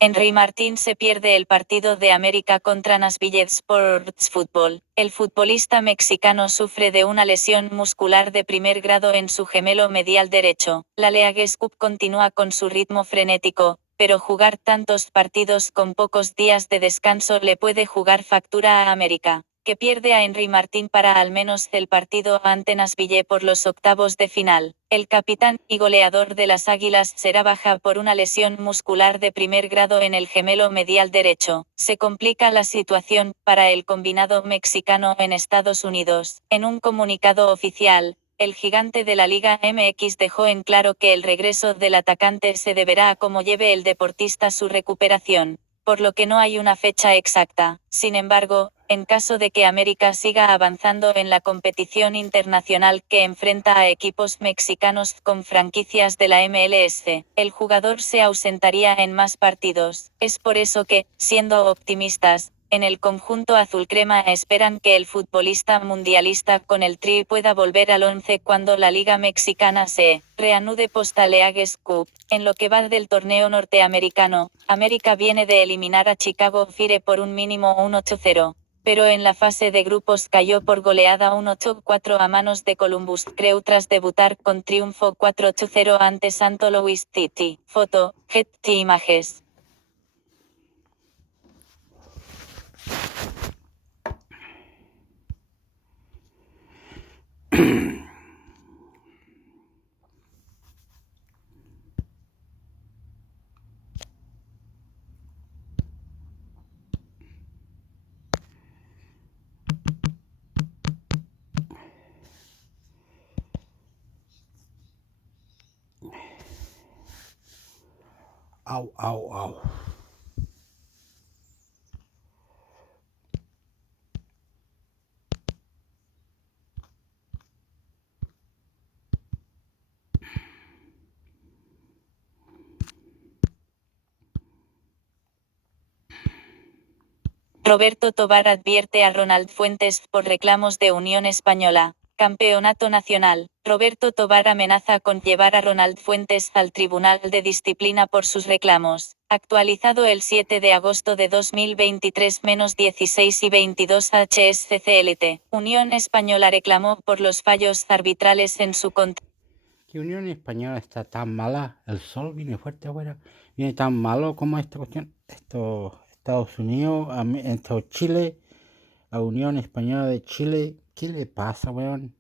Henry Martín se pierde el partido de América contra Nashville Sports Football. El futbolista mexicano sufre de una lesión muscular de primer grado en su gemelo medial derecho. La Leagues Cup continúa con su ritmo frenético, pero jugar tantos partidos con pocos días de descanso le puede jugar factura a América, que pierde a Henry Martín para al menos el partido ante Nashville por los octavos de final. El capitán y goleador de las Águilas será baja por una lesión muscular de primer grado en el gemelo medial derecho. Se complica la situación para el combinado mexicano en Estados Unidos. En un comunicado oficial, el gigante de la Liga MX dejó en claro que el regreso del atacante se deberá a cómo lleve el deportista su recuperación, por lo que no hay una fecha exacta. Sin embargo, en caso de que América siga avanzando en la competición internacional que enfrenta a equipos mexicanos con franquicias de la MLS, el jugador se ausentaría en más partidos. Es por eso que, siendo optimistas, en el conjunto azulcrema esperan que el futbolista mundialista con el Tri pueda volver al 11 cuando la Liga Mexicana se reanude post Leagues Cup. En lo que va del torneo norteamericano, América viene de eliminar a Chicago Fire por un mínimo 1-8-0. Pero en la fase de grupos cayó por goleada 1-8-4 a manos de Columbus Crew tras debutar con triunfo 4-8-0 ante St. Louis City. Foto, Getty Images. Au, au, au. Roberto Tobar advierte a Ronald Fuentes por reclamos de Unión Española. Campeonato Nacional. Roberto Tobar amenaza con llevar a Ronald Fuentes al Tribunal de Disciplina por sus reclamos. Actualizado el 7 de agosto de 2023 -16 y 22 HSCCLT. Unión Española reclamó por los fallos arbitrales en su contra. Que Unión Española está tan mala, el sol viene fuerte afuera, viene tan malo como esta cuestión. Estados Unidos, Chile, la Unión Española de Chile, ¿qué le pasa, weón?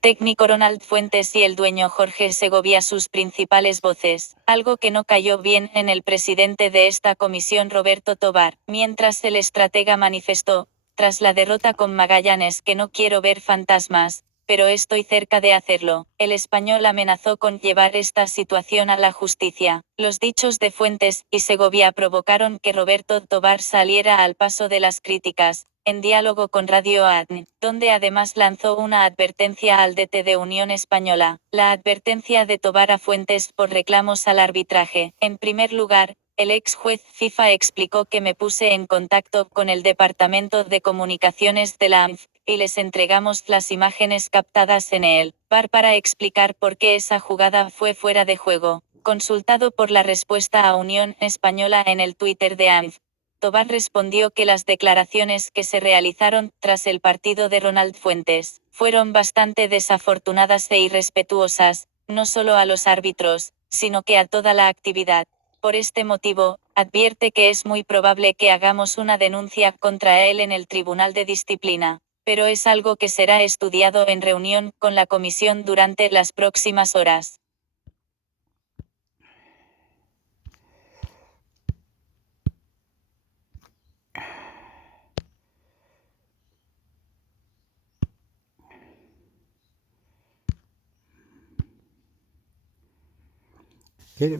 Técnico Ronald Fuentes y el dueño Jorge Segovia sus principales voces, algo que no cayó bien en el presidente de esta comisión Roberto Tobar, mientras el estratega manifestó, tras la derrota con Magallanes, que no quiero ver fantasmas, pero estoy cerca de hacerlo. El español amenazó con llevar esta situación a la justicia. Los dichos de Fuentes y Segovia provocaron que Roberto Tobar saliera al paso de las críticas, en diálogo con Radio ADN, donde además lanzó una advertencia al DT de Unión Española. La advertencia de Tobar a Fuentes por reclamos al arbitraje. En primer lugar, el ex juez FIFA explicó que me puse en contacto con el Departamento de Comunicaciones de la ANF y les entregamos las imágenes captadas en el VAR para explicar por qué esa jugada fue fuera de juego. Consultado por la respuesta a Unión Española en el Twitter de ANF, Tobar respondió que las declaraciones que se realizaron tras el partido de Ronald Fuentes fueron bastante desafortunadas e irrespetuosas, no solo a los árbitros, sino que a toda la actividad. Por este motivo, advierte que es muy probable que hagamos una denuncia contra él en el Tribunal de Disciplina, pero es algo que será estudiado en reunión con la comisión durante las próximas horas.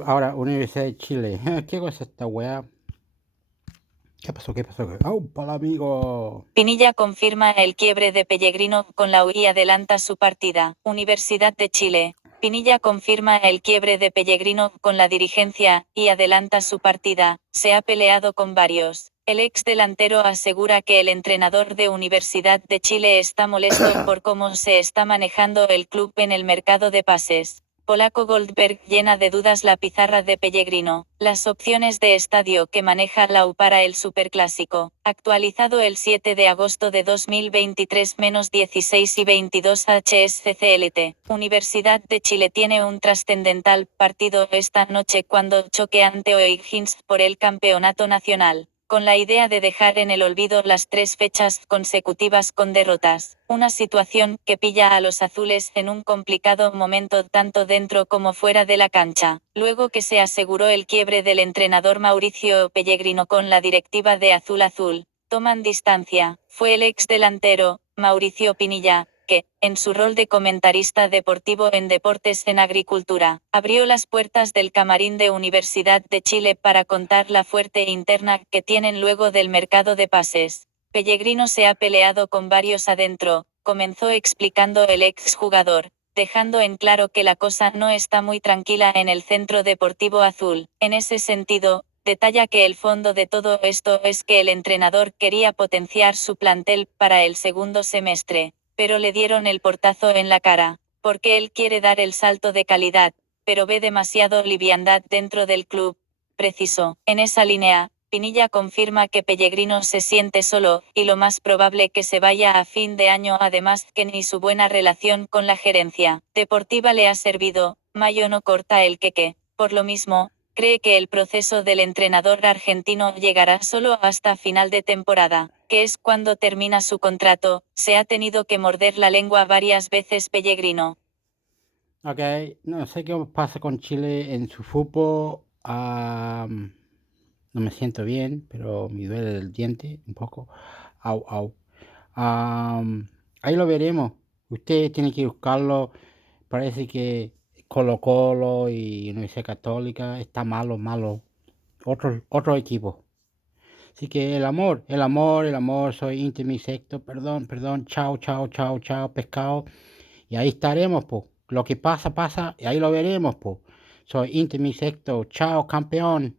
Ahora, Universidad de Chile. ¿Qué cosa esta weá? ¿Qué pasó? ¡Aupa, amigo! Pinilla confirma el quiebre de Pellegrino con la U y adelanta su partida. Universidad de Chile. Pinilla confirma el quiebre de Pellegrino con la dirigencia y adelanta su partida. Se ha peleado con varios. El ex delantero asegura que el entrenador de Universidad de Chile está molesto por cómo se está manejando el club en el mercado de pases. Polaco Goldberg llena de dudas la pizarra de Pellegrino. Las opciones de estadio que maneja la U para el Superclásico. Actualizado el 7 de agosto de 2023 -16 y 22 HSCCLT. Universidad de Chile tiene un trascendental partido esta noche cuando choque ante O'Higgins por el campeonato nacional, con la idea de dejar en el olvido las 3 fechas consecutivas con derrotas, una situación que pilla a los azules en un complicado momento tanto dentro como fuera de la cancha. Luego que se aseguró el quiebre del entrenador Mauricio Pellegrino con la directiva de Azul, toman distancia. Fue el ex delantero, Mauricio Pinilla, que, en su rol de comentarista deportivo en Deportes en Agricultura, abrió las puertas del camarín de Universidad de Chile para contar la fuerte interna que tienen luego del mercado de pases. Pellegrino se ha peleado con varios adentro, comenzó explicando el exjugador, dejando en claro que la cosa no está muy tranquila en el Centro Deportivo Azul. En ese sentido, detalla que el fondo de todo esto es que el entrenador quería potenciar su plantel para el segundo semestre, pero le dieron el portazo en la cara, porque él quiere dar el salto de calidad, pero ve demasiado liviandad dentro del club, precisó. En esa línea, Pinilla confirma que Pellegrino se siente solo, y lo más probable que se vaya a fin de año, además que ni su buena relación con la gerencia deportiva le ha servido. Mayo no corta el queque. Por lo mismo, cree que el proceso del entrenador argentino llegará solo hasta final de temporada, que es cuando termina su contrato. Se ha tenido que morder la lengua varias veces Pellegrino. Ok, no sé qué pasa con Chile en su fútbol. No me siento bien, pero me duele el diente un poco. Au. Ahí lo veremos. Usted tiene que buscarlo. Parece que Colo-Colo y Universidad Católica está malo. Otro equipo. Así que el amor, soy intermisecto, perdón, chao, pescado. Y ahí estaremos, po. Lo que pasa, y ahí lo veremos, po. Soy intermisecto, chao, campeón.